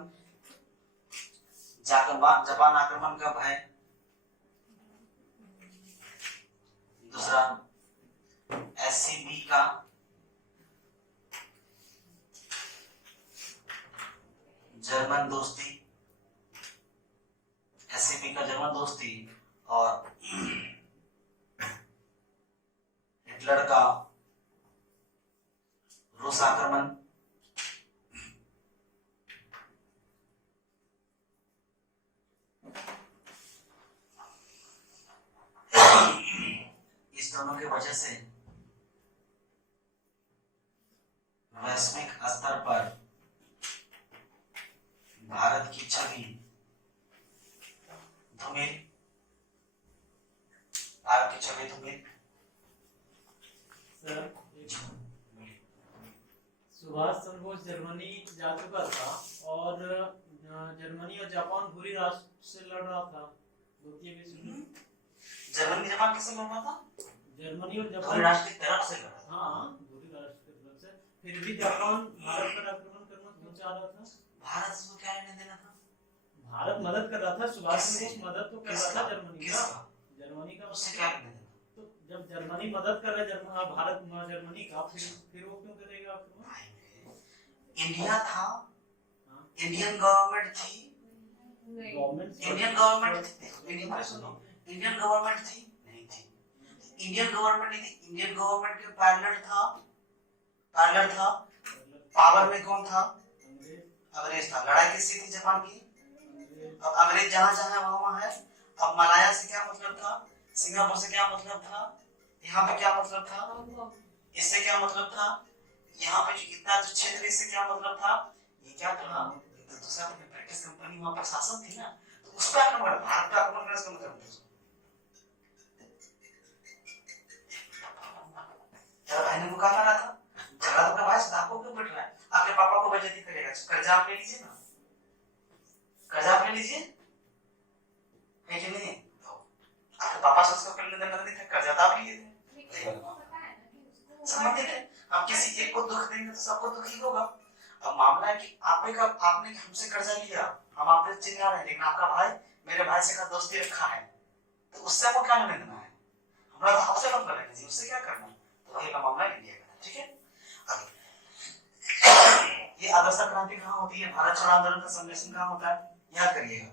जापान आक्रमण का भय, दूसरा एससीबी का जर्मन दोस्ती, एससीबी का जर्मन दोस्ती और हिटलर का रूस आक्रमण, इस दोनों की वजह से वैश्विक स्तर पर भारत की छवि धूमिल, भारत की छवि धूमिल। सर सुभाष चंद्र बोस जर्मनी जा चुका था और जर्मनी और जापान बुरी राष्ट्र से लड़ रहा था द्वितीय विश्व युद्ध। जर्मनी जापान किससे लड़ रहा था? जर्मनी और पूरे जापान राष्ट्र की तरफ से लड़ रहा था। हाँ बुरी राष्ट्र की तरफ से फिर भी जापान भारत पर आक्रमण करना क्यों चाह रहा था? भारत इसको क्या लेना देना था? भारत मदद कर रहा था, सुभाष चंद्र बोस मदद तो कर रहा था जर्मनी का। किसका? जर्मनी का उससे क्या लेना देना? तो जब जर्मनी मदद कर रहा है भारत जर्मनी का फिर वो क्यों करेगा आक्रमण? भाई मेरे, इंडिया था, हाँ। इंडियन गवर्नमेंट थी, नहीं। गवर्नमेंट इंडियन गवर्नमेंट थी, इंडियन बात सुनो, इंडियन गवर्नमेंट थी नहीं थी, इंडियन गवर्नमेंट नहीं थी, इंडियन गवर्नमेंट के पैरेलल था, पावर में कौन था? अंग्रेज था। लड़ाई किससे थी? जापान की। अब अंग्रेज जहां जहां है वहां है। अब मलाया से क्या मतलब था? सिंगापुर से क्या मतलब था? यहाँ पे क्या मतलब था? इससे क्या मतलब था? यहाँ पे जो इतना जो क्षेत्र इससे क्या मतलब था? ये क्या था? ये तो दूसरा ब्रिटिश कंपनी वहां पर शासन थी ना, तो उस पर आक्रमण, भारत पे आक्रमण करने का मतलब था। तेरा भाई ने मुका मारा था, झगड़ा तो भाई से आपको क्यों पिट रहा है? आपके पापा को बेइज्जती करेगा, कर्जा आप ले लीजिए ना, कर्जा आप ले लीजिए, है कि नहीं? तो आपके पापा से उसको करने देना नहीं था, कर्जा तो आप लिए थे। संबंधित है, हम किसी एक को दुख देंगे तो सबको दुख ही होगा। अब मामला है कि आपने हमसे कर्जा लिया, हम आप पे चिल्ला रहे हैं, लेकिन आपका भाई मेरे भाई से का दोस्ती रखा है, तो उससे आपको क्या लेना देना है? हमारा तो आपसे मतलब है जी, उससे क्या करना? तो वही का मामला इंडिया का, ठीक है? आगे ये आदर्श क्रांति कहाँ होती है? भारत छोड़ो आंदोलन का सम्मेलन कहाँ होता है? याद करिएगा।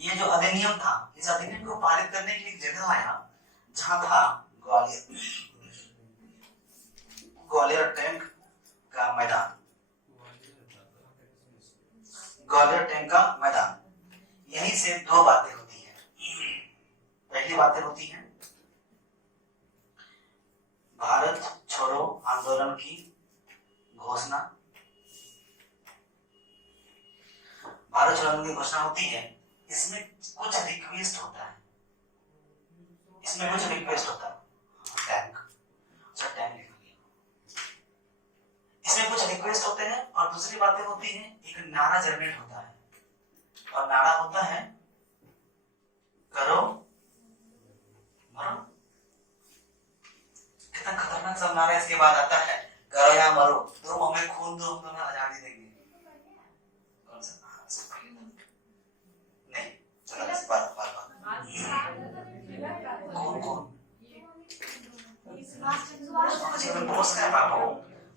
ये जो अधिनियम था, इस अधिनियम को पारित करने के लिए जगह आया जहां था ग्वालियर टैंक का मैदान, ग्वालियर टैंक का मैदान। यहीं से दो बातें होती हैं। पहली बातें होती हैं भारत छोड़ो आंदोलन की घोषणा, भारत छोड़ो आंदोलन की घोषणा होती है। इसमें कुछ रिक्वेस्ट होता है, इसमें कुछ रिक्वेस्ट होता है। टैंक, अच्छा टैंक लिख लिया। इसमें कुछ रिक्वेस्ट होते हैं और दूसरी बातें होती हैं, एक नारा जनरेट होता है और नारा होता है करो मरो। कितना खतरनाक सब नारा इसके बाद आता है, करो या मरो, तुम हमें खून दो, हम तुम्हें आजादी देंगे। कौन सा? नहीं, चलो इस बात कौन जीवन बोस का बाबू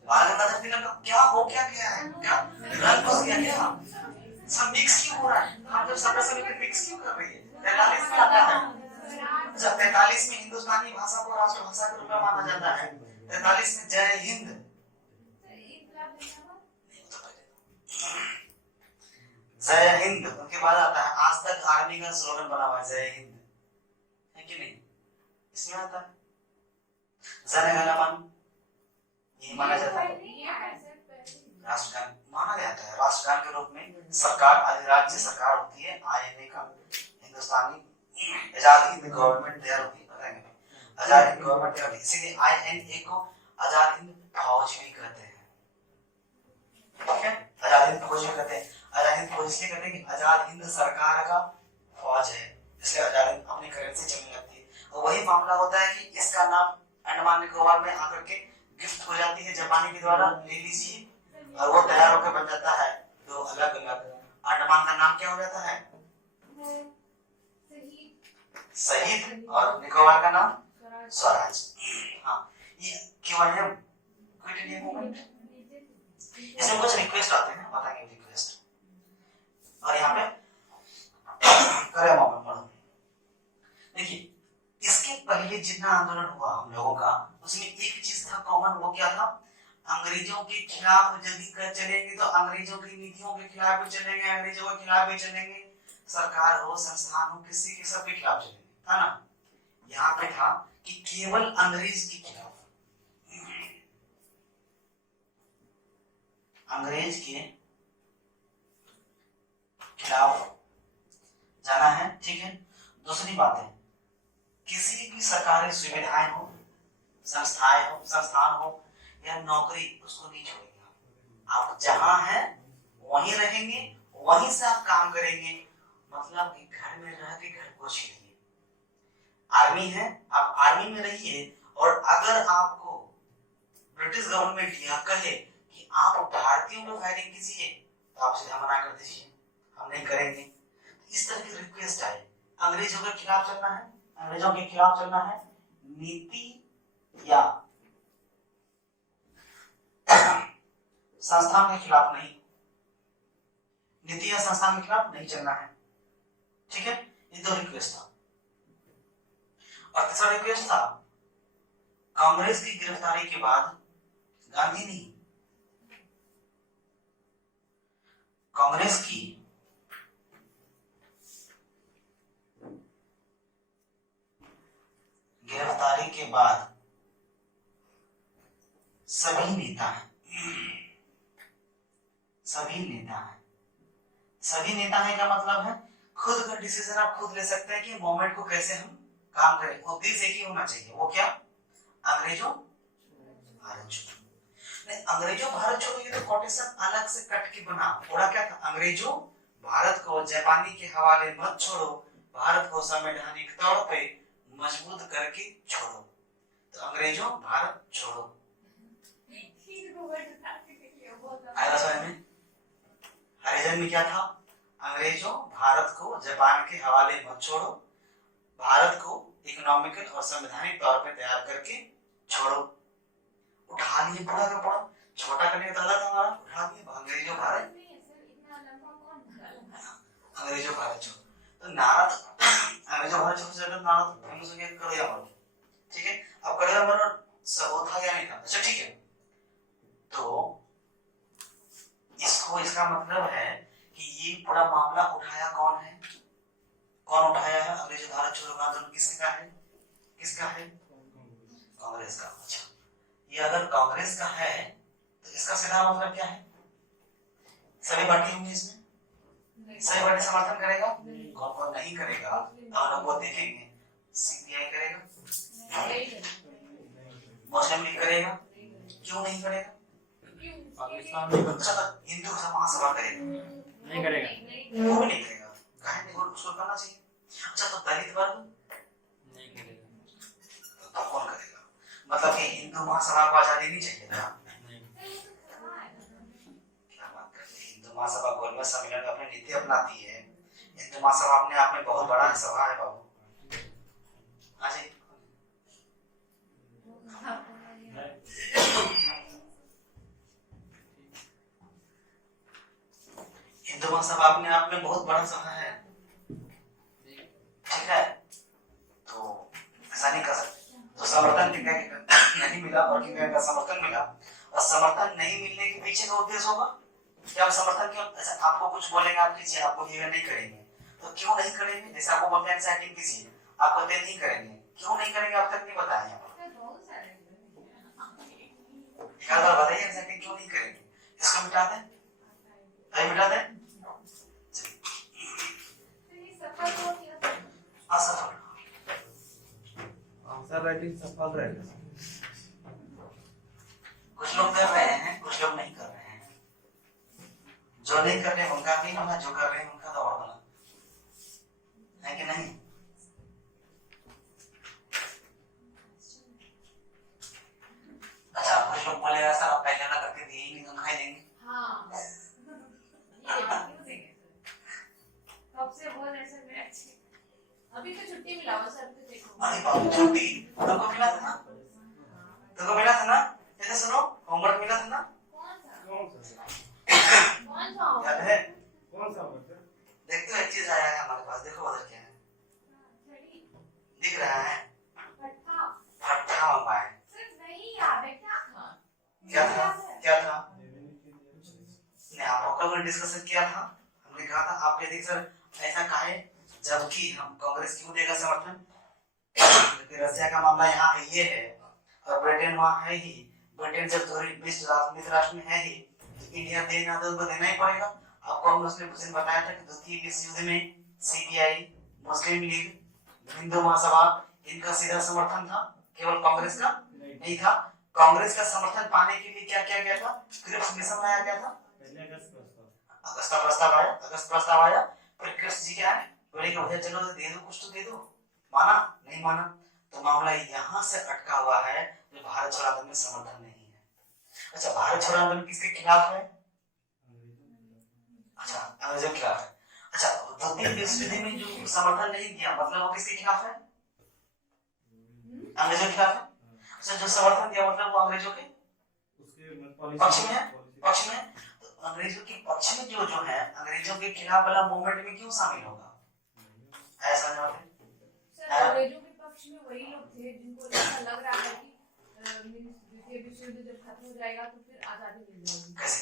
बाल गंगाधर तिलक का क्या हो क्या गया है? क्या रंग घुस गया क्या? सब मिक्स क्यों हो रहा है? हम जब सब मिक्स क्यों कर रही है? 43 में आता है, जब 43 में हिंदुस्तानी भाषा को राष्ट्रभाषा के रूप में माना जाता है, 43 में जय हिंद, जय हिंद, उनके बाद आता है आज तक आर्मी का स्लोगन बना हुआ है जय हिंद, है कि नहीं? इसमें आता है जन गण मन ये माना जाता है ये ऐसे पहले राष्ट्रगान माना जाता है। राष्ट्रगान के रूप में सरकार अधिराज्य सरकार होती है आईएनए का हिंदुस्तानी आजाद हिंद गवर्नमेंट तैयार होती है, बताएंगे आजाद हिंद गवर्नमेंट तैयार होती है, इसीलिए आईएनए को आजाद हिंद फौज भी कहते हैं। ठीक है, आजाद हिंद फौज भी कहते हैं। आजाद हिंद फौज इसलिए कहते हैं कि आजाद हिंद सरकार का फौज है, इसलिए आजाद हिंद अपनी करेंसी चलने लगती है। और वही मामला होता है कि इसका नाम अंडमान निकोबार में आकर के गिफ्ट हो जाती है जापानी के द्वारा, ले लीजिए, और वो तैयार होकर बन जाता है दो अलग अलग। अंडमान का नाम क्या हो जाता है शहीद, और निकोबार का नाम स्वराज। हाँ, ये क्यों है क्विट इंडिया मूवमेंट। इसमें कुछ रिक्वेस्ट आते हैं, बताएंगे रिक्वेस्ट। और यहाँ पे करे मोमेंट पढ़ो। देखिए, इसके पहले जितना आंदोलन हुआ हम लोगों का, उसमें एक चीज था कॉमन, वो क्या था, अंग्रेजों के खिलाफ यदि चलेंगे तो अंग्रेजों की नीतियों के खिलाफ भी चलेंगे, अंग्रेजों के खिलाफ भी चलेंगे, सरकार हो संस्थान हो किसी के सबके खिलाफ चलेंगे, था ना। यहाँ पे था कि केवल अंग्रेज के खिलाफ, अंग्रेज के खिलाफ जाना है। ठीक है, दूसरी बात है, किसी भी सरकारी सुविधाएं हो, संस्थान हो या नौकरी, उसको नहीं छोड़ेंगे। आप जहां हैं वहीं रहेंगे, वहीं से आप काम करेंगे। मतलब कि घर में रह के घर को छीनिए। आर्मी है, आप आर्मी में रहिए, और अगर आपको ब्रिटिश गवर्नमेंट यह कहे कि आप भारतीयों में फायरिंग कीजिए, तो आप सीधा मना कर दीजिए, हम नहीं करेंगे। इस तरह की रिक्वेस्ट आए। अंग्रेजों के खिलाफ चलना है, अंग्रेजों के खिलाफ चलना है, नीति या संस्थान के खिलाफ नहीं, नीति या संस्थान के खिलाफ नहीं चलना है। ठीक है, ये दो रिक्वेस्ट था। और तीसरा रिक्वेस्ट था, कांग्रेस की गिरफ्तारी के बाद गांधी ने कांग्रेस की गिरफ्तारी के बाद सभी नेता हैं, सभी नेता हैं का मतलब है खुद का डिसीजन आप खुद ले सकते हैं कि मूवमेंट को कैसे हम काम करें। उद्देश्य एक ही होना चाहिए, वो क्या, अंग्रेजों भारत छोड़ो। नहीं, अंग्रेजों भारत छोड़ो ये तो कोटेशन अलग से कट के बना, थोड़ा क्या था, अंग्रेजों भारत को जापानी के हवाले मत छोड़ो, भारत को संवैधानिक तौर पे मजबूत करके छोड़ो। तो अंग्रेजों भारत छोड़ो, आया समझ में। हरिजन में क्या था, अंग्रेजों भारत को जापान के हवाले मत छोड़ो, भारत को इकोनॉमिकल और संवैधानिक तौर पे तैयार करके छोड़ो। उठा लिए पूरा का पूरा, छोटा करने का था हमारा, उठा लिए अंग्रेजों भारत, अंग्रेजों भारत छोड़ो। तो नारा तो अंग्रेजों भारत छोड़ो से नारा तो फेमस हो गया, करो या मरो। ठीक है, अब करो या मरो सब था या नहीं था। अच्छा ठीक है, तो इसको, इसका मतलब है कि ये पूरा मामला उठाया कौन है, कौन उठाया है, अंग्रेजों भारत छोड़ो आंदोलन किसका है, किसका है, कांग्रेस का। अच्छा, ये अगर कांग्रेस का है तो इसका सीधा मतलब क्या है, सभी पार्टी होंगी इसमें, सभी पार्टी समर्थन करेगा, कौन कौन नहीं करेगा हम लोग वो देखेंगे। सीपीआई करेगा, मुस्लिम लीग करेगा, क्यों नहीं करेगा, पाकिस्तान में हिंदू महासभा करेगा, नहीं करेगा, वो भी नहीं करेगा, कहीं नहीं, उसको करना चाहिए। अच्छा, तो दलित वर्ग नहीं करेगा, तो कौन करेगा, मतलब कि हिंदू महासभा को आजादी नहीं चाहिए था। क्या बात करते हैं, हिंदू महासभा गोलमेज सम्मेलन में अपनी नीति अपनाती है। हिंदू महासभा अपने आप में बहुत बड़ा सभा है बाबू। हाँ जी, हिंदू महासभा अपने आप में बहुत बड़ा सभा है। ठीक है, तो ऐसा नहीं कर सकते। तो समर्थन कितने नहीं मिला और कितने का समर्थन मिला, और समर्थन नहीं मिलने के पीछे का उद्देश्य होगा कि आप समर्थन क्यों, आपको कुछ बोलेंगे आप कीजिए, आपको ये नहीं करेंगे तो क्यों नहीं करेंगे, जैसे आपको बोलते हैं सेटिंग कीजिए, आप कहते नहीं करेंगे, क्यों नहीं करेंगे अब तक नहीं बताया। क्या बात बताइए, एग्जैक्टली क्यों नहीं करेंगे? इसको मिटा दें, कहीं मिटा दें, सफल हो गया। असफल। आंसर राइटिंग सफल रहेगा। कुछ लोग कर रहे हैं, कुछ लोग नहीं कर रहे हैं। जो नहीं कर रहे हैं उनका भी होना, जो कर रहे हैं उनका तो और होना है कि नहीं? अच्छा, कुछ लोग बोलेगा सर आप पहले ना करके दिए ही नहीं, तो खाई देंगे। हाँ, ये क्यों देंगे सर? कब से बोल रहे सर मैं अच्छी। अभी तो छुट्टी मिला हुआ सर, तो देखो। अरे बाप, छुट्टी तुमको मिला था ना? तुमको मिला था ना? जैसे सुनो, होमवर्क मिला था ना? कौन सा? कौन सा याद है? कौन सा बच्चा? देखते हो एक चीज आया है हमारे पास, देखो उधर क्या है, घड़ी, दिख रहा है? फट्टा। फट्टा मंगवाए। सर नहीं याद है क्या था? क्या था? क्या था? नहीं, ने आप लोगों ने डिस्कशन किया था, हमने कहा था आप यदि सर ऐसा कहे, जबकि हम कांग्रेस क्यों देगा समर्थन, क्योंकि रशिया का मामला यहाँ है, ये है, और ब्रिटेन वहाँ है ही, ब्रिटेन जब थोड़ी मित्र राष्ट्र में है ही, इंडिया देना तो उनको देना ही पड़ेगा। आपको हमने उसने कुछ दिन बताया था कि द्वितीय विश्व युद्ध में सीपीआई, मुस्लिम लीग, हिंदू महासभा, इनका सीधा समर्थन था, केवल कांग्रेस का नहीं था। कांग्रेस का समर्थन पाने के लिए क्या किया गया था? क्रिप्स मिशन लाया गया था। पहले अगस्त प्रस्ताव। अगस्त का प्रस्ताव आया, अगस्त प्रस्ताव आया, फिर क्रिप्स जी क्या है, बोले कि भैया चलो दे दो, कुछ तो दे दो। माना नहीं माना, तो मामला यहाँ से अटका हुआ है जो भारत छोड़ो आंदोलन में समर्थन नहीं है। अच्छा, भारत छोड़ो आंदोलन किसके खिलाफ है? अच्छा, अंग्रेजों के खिलाफ है। अच्छा, द्वितीय विश्व युद्ध में जो समर्थन नहीं दिया, मतलब वो किसके खिलाफ है? अंग्रेजों के खिलाफ है। अच्छा, जो समर्थन दिया मतलब वो अंग्रेजों के पक्ष में है, पक्ष में। तो अंग्रेजों के पक्ष में जो है, अंग्रेजों के खिलाफ वाला मूवमेंट में क्यों शामिल होगा? ऐसा जवाब है। सर अंग्रेजों के पक्ष में वही लोग थे जिनको ऐसा लग रहा है कि द्वितीय विश्व युद्ध जब खत्म हो जाएगा तो फिर आजादी मिल जाएगी। कैसे?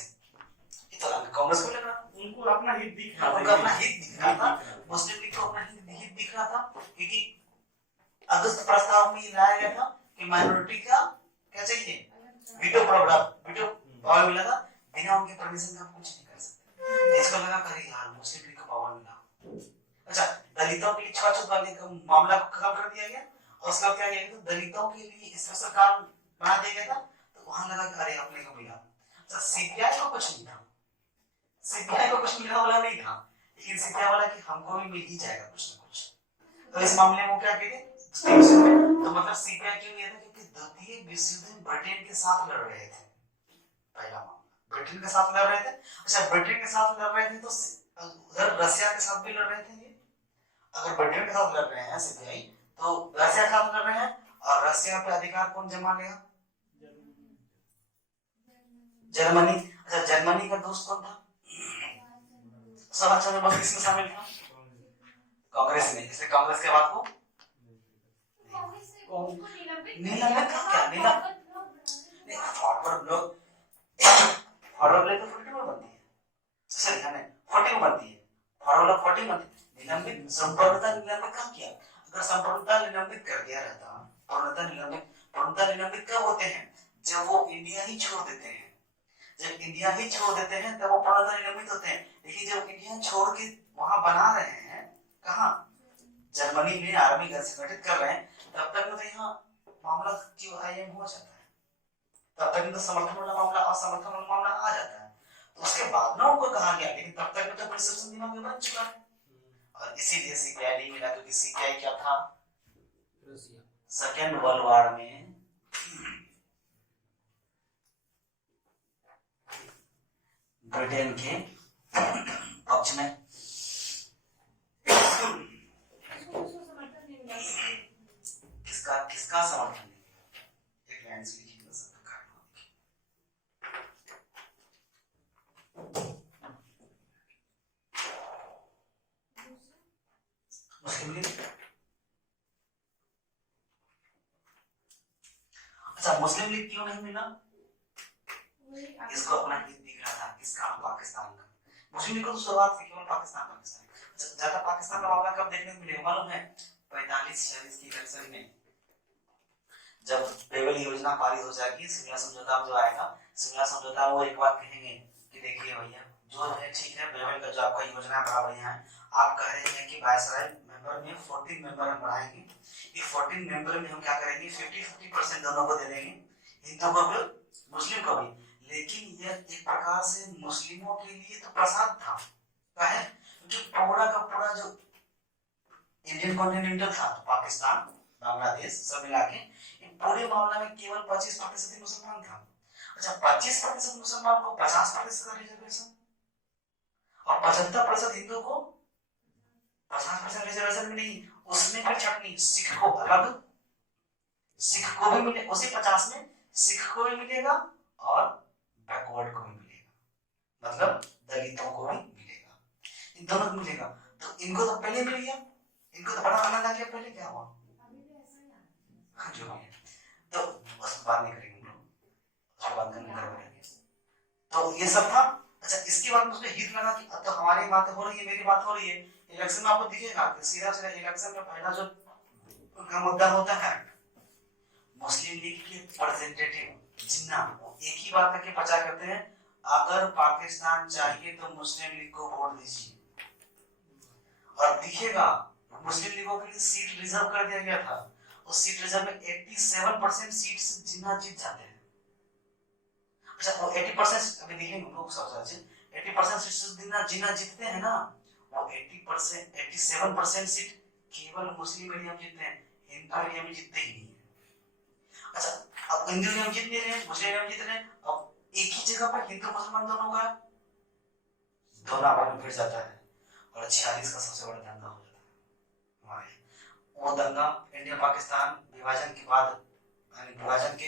ये तो कांग्रेस को लग रहा, उनको अपना हित दिख रहा था। उनका अपना हित दिख रहा था, मुस्लिम लीग को अपना हित दिख रहा था, क्योंकि अगस्त प्रस्ताव में लाया गया था कि माइनॉरिटी का क्या चाहिए, वीटो प्रोग्राम, वीटो पावर मिला था, बिना उनके परमिशन का कुछ नहीं कर सकते। इसको लगा करे यार मुस्लिम लीग को पावर मिला। अच्छा, दलितों के लिए छूआछूत वाले का मामला को खत्म कर दिया गया, और उसका क्या किया गया, दलितों के लिए स्पेशल कानून बना दिया गया था, तो वहां लगा कि अरे अपने को मिला। अच्छा, सीपीआई को कुछ नहीं था, सीपीआई को कुछ मिलने वाला नहीं था, लेकिन सीपीआई वाला कि हमको भी मिल ही जाएगा कुछ ना कुछ। तो इस मामले में क्या किया, तो मतलब सीपीआई क्यों नहीं था, क्योंकि द्वितीय विश्व युद्ध में ब्रिटेन के साथ लड़ रहे थे। पहला मामला ब्रिटेन के साथ लड़ रहे थे। अच्छा, ब्रिटेन के साथ लड़ रहे थे तो उधर रशिया के साथ भी लड़ रहे थे। ये अगर ब्रिटेन के साथ लड़ रहे हैं सीपीआई, तो रशिया के साथ लड़ रहे हैं, और रशिया पे अधिकार कौन जमा लेगा? जर्मनी। अच्छा, जर्मनी का दोस्त कौन था? सुभाष चंद्र बोस किसमें शामिल था? कांग्रेस में। इसलिए कांग्रेस के बाद को निलंबित का क्या, निलंबित फॉरवर्ड ब्लॉक, फॉरवर्ड ब्लॉक तो 42 में बनती है, सॉरी हमें 40 में बनती है, फॉरवर्ड ब्लॉक 40 में बनती है। निलंबित, संपूर्णता निलंबित कब किया? अगर संपूर्णता निलंबित कर दिया रहता, पूर्णता निलंबित कब होते हैं? जब वो इंडिया ही छोड़ देते हैं। जब इंडिया ही छोड़ देते हैं तब वो पूर्णता निलंबित होते हैं। लेकिन जब इंडिया छोड़ के वहां बना रहे हैं, कहां, जर्मनी में आर्मी का संगठित कर रहे हैं, तब तक तो यहाँ मामला क्यों आईएम हो जाता है, तब तक तो समर्थन वाला मामला और समर्थन वाला मामला आ जाता है। तो उसके बाद ना उनको कहा गया, लेकिन तब तक तो परसेप्शन दिमाग में बन चुका है, और इसीलिए सीपीआई नहीं मिला, क्योंकि सीपीआई क्या था, सेकेंड वर्ल्ड वॉर में ब्रिटेन के पक्ष में। किसका समर्थन नहीं? एक लाइन से लिखिए सबका कारण। मुस्लिम लीग। अच्छा, मुस्लिम लीग क्यों नहीं मिला? इसको अपना हित दिख रहा था, किसका, पाकिस्तान का। मुस्लिम लीग को तो शुरुआत से केवल पाकिस्तान। अच्छा, ज्यादा पाकिस्तान का मामला कब देखने को मिलेगा मालूम है? 45-46 की इलेक्शन में जब बेवल योजना पारित हो जाएगी, शिमला समझौता जो आएगा, शिमला समझौता वो एक बार कहेंगे कि देखिए भैया जो है ठीक है, बेवल का जो आपका योजना बड़ा बढ़िया है, आप कह रहे हैं कि वायसराय मेंबर में 14 मेंबर हम बढ़ाएंगे, ये 14 मेंबर में हम क्या करेंगे 50-50% दोनों को दे देंगे, हिंदू को भी मुस्लिम को भी। लेकिन यह एक प्रकार से मुस्लिमों के लिए तो प्रसाद था, कहे जो पूरा का पूरा जो इंडियन कॉन्टिनेंटल था, पाकिस्तान बांग्लादेश सब मिला के पूरे मामले में केवल 25% ही मुसलमान था। अच्छा 25% मुसलमान को 50% का रिजर्वेशन और 75% हिंदू को 50% रिजर्वेशन में नहीं, उसमें फिर छटनी सिख को अलग, सिख को भी मिले उसी 50 में, सिख को भी मिलेगा और बैकवर्ड को भी मिलेगा, मतलब दलितों को भी मिलेगा, इन दोनों को मिलेगा। तो इनको तो पहले मिल गया, इनको तो बड़ा आनंद आ गया, पहले क्या हुआ जो है तो उस बात नहीं करेंगे हम लोग, उसके बाद करेंगे। तो ये सब था। अच्छा इसके बाद मुझे हित लगा कि अब तो हमारी बात हो रही है, मेरी बात हो रही है, इलेक्शन में आपको दिखेगा सीधा सीधा इलेक्शन में पहला जो उनका मुद्दा होता है मुस्लिम लीग के रिप्रेजेंटेटिव जिन्ना, एक ही बात करके प्रचार करते हैं, अगर पाकिस्तान चाहिए तो मुस्लिम लीग को वोट दीजिए, और दिखेगा मुस्लिम लीगों के लिए सीट रिजर्व कर दिया गया था, उस सीट रिजर्व में 87% सीट्स जिन्ना जीत जाते हैं। अच्छा वो 80% अभी देखेंगे लोग सबसे अच्छे 80% सीट्स जिन्ना जीतते हैं ना, वो 80% 87% सीट केवल मुस्लिम एरिया में जीतते हैं, हिंदू एरिया में जीतते ही नहीं है। अच्छा अब हिंदू एरिया में जीत नहीं रहे, मुस्लिम एरिया में जीत रहे हैं, अब एक ही जगह पर हिंदू मुसलमान दोनों का दोनों आपस में भिड़ जाता है और 46 का सबसे बड़ा दंगा हो जाता है हमारे। वो दंगा इंडिया पाकिस्तान विभाजन के बाद, यानी विभाजन के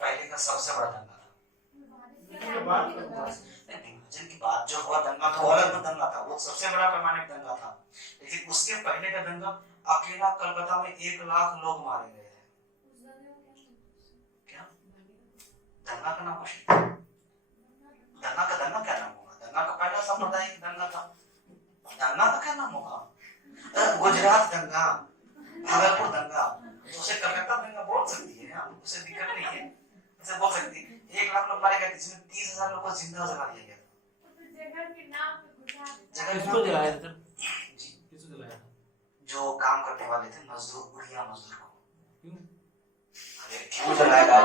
पहले का सबसे बड़ा दंगा था। विभाजन के बाद जो हुआ दंगा था वो अलग दंगा था, वो सबसे बड़ा पैमाने पर दंगा था, लेकिन उसके पहले का दंगा अकेला कलकत्ता में 1 लाख लोग मारे गए थे। क्या दंगा का नाम दंगा का दंगा क्या नाम होगा? दंगा का पहला सांप्रदायिक दंगा था, दंगा का क्या नाम होगा? गुजरात दंगा, भागलपुर दंगा, उसे कलकत्ता दंगा बोल सकती है ना, उसे दिक्कत नहीं है, उसे बोल सकती है। 1 लाख लोग मारे गए, जिसमें 30,000 लोगों को जिंदा जला दिया गया। जगह के नाम पे गुजरात किसको जलाया था? जी किसको जलाया था? जो काम करने वाले थे मजदूर, उड़िया मजदूर को। क्यों? अरे क्यों जलाएगा?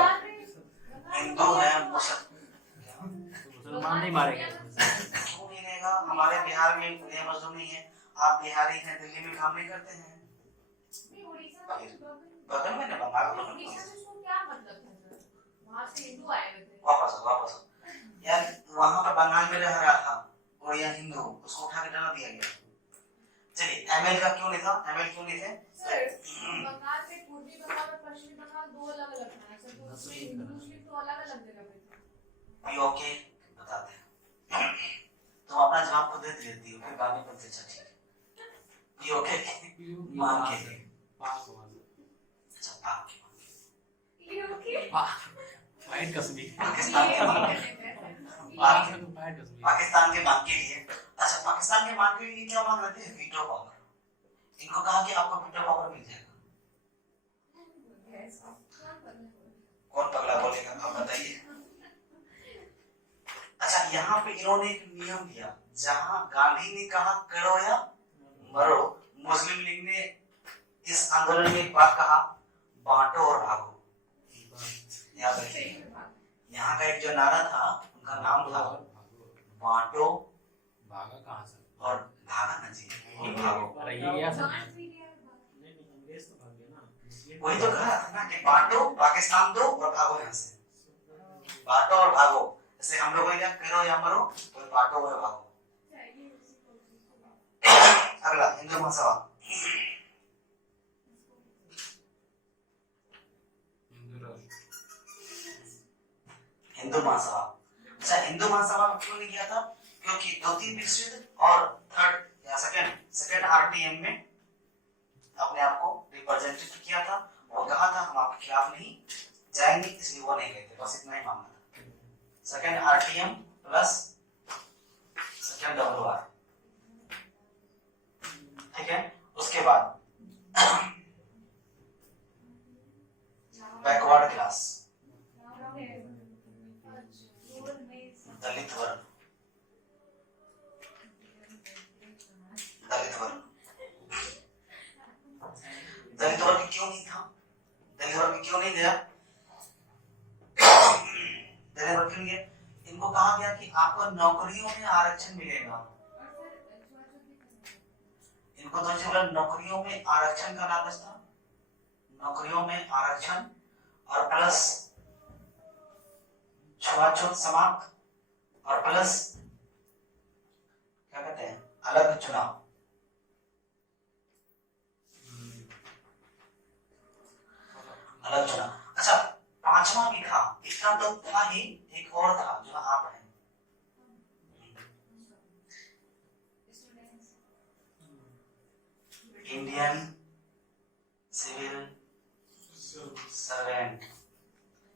हिंदू है, मुसलमान नहीं मारे गए। क्यों नहीं रहेगा? हमारे बिहार में उड़िया मजदूर नहीं है, आप बिहारी हैं, दिल्ली में काम नहीं करते हैं, बगल में ना बंगाल में। उड़ीसा में उसको क्या मतलब था सर? वहां से हिंदू आए हुए थे। वापस यार वहां पर बंगाल में रह रहा था उड़िया हिंदू, उसको उठा के डाल दिया गया। चलिए एमएल का क्यों नहीं था? एमएल क्यों नहीं थे? सर बंगाल से पूर्वी बंगाल और पश्चिमी बंगाल दो अलग-अलग हैं, सर तो उसमें हिंदू मुस्लिम तो अलग-अलग जगह पे थे। भी ओके बताते हैं, तुम अपना जवाब खुद दे देती हो फिर बाद में बोलते अच्छा ठीक है, भी ओके मान के लिए पाक हुआ। अच्छा पाक के ये ओके फाइट कसमी। पाकिस्तान के मांग पाकिस्तान के मांग के लिए। अच्छा पाकिस्तान के मांग के लिए क्या मांग रहे थे? Veto power. इनको कहा कि आपको वीटो पावर मिल जाएगा। कौन पगला बोलेगा आप बताइए। अच्छा यहाँ पे इन्होंने एक नियम दिया, जहां गांधी ने कहा करो या मरो, मुस्लिम लीग ने इस आंदोलन में एक बात कहा, बांटो और भागो। याद रखिए यहाँ का एक जो नारा था उनका नाम था बांटो भागा कहाँ से? और भागा ना जी, भागो। अरे ये क्या सब? अंग्रेज तो भाग गए ना। वही तो कहा था ना कि बांटो, पाकिस्तान दो और भागो यहाँ से, बांटो और भागो। जैसे हम लोग क्या करो या मरो, तो बांटो और भागो। अगला हिंदू महासभा। हिंदू महासभा। अच्छा हिंदू महासभा में क्यों नहीं किया था? क्योंकि 2-3 विश्व युद्ध और थर्ड या सेकंड आरटीएम में अपने आप को रिप्रेजेंटेटिव किया था, वो कहा था हम आपके खिलाफ नहीं जाएंगे, इसलिए वो नहीं गए थे, बस इतना ही मामला था। Second RTM plus second WR, ठीक है। उसके बाद बैकवर्ड देने के लिए इनको कहा गया कि आपको नौकरियों में आरक्षण मिलेगा। इनको तो ऐसे बोला नौकरियों में आरक्षण का लालच था, नौकरियों में आरक्षण और प्लस छुआछूत समाप्त और प्लस क्या कहते हैं अलग चुनाव। अलग चुनाव। अच्छा पांचवा भी था, इतना तो था ही, एक और था जो आप हैं इंडियन सिविल सर्वेंट।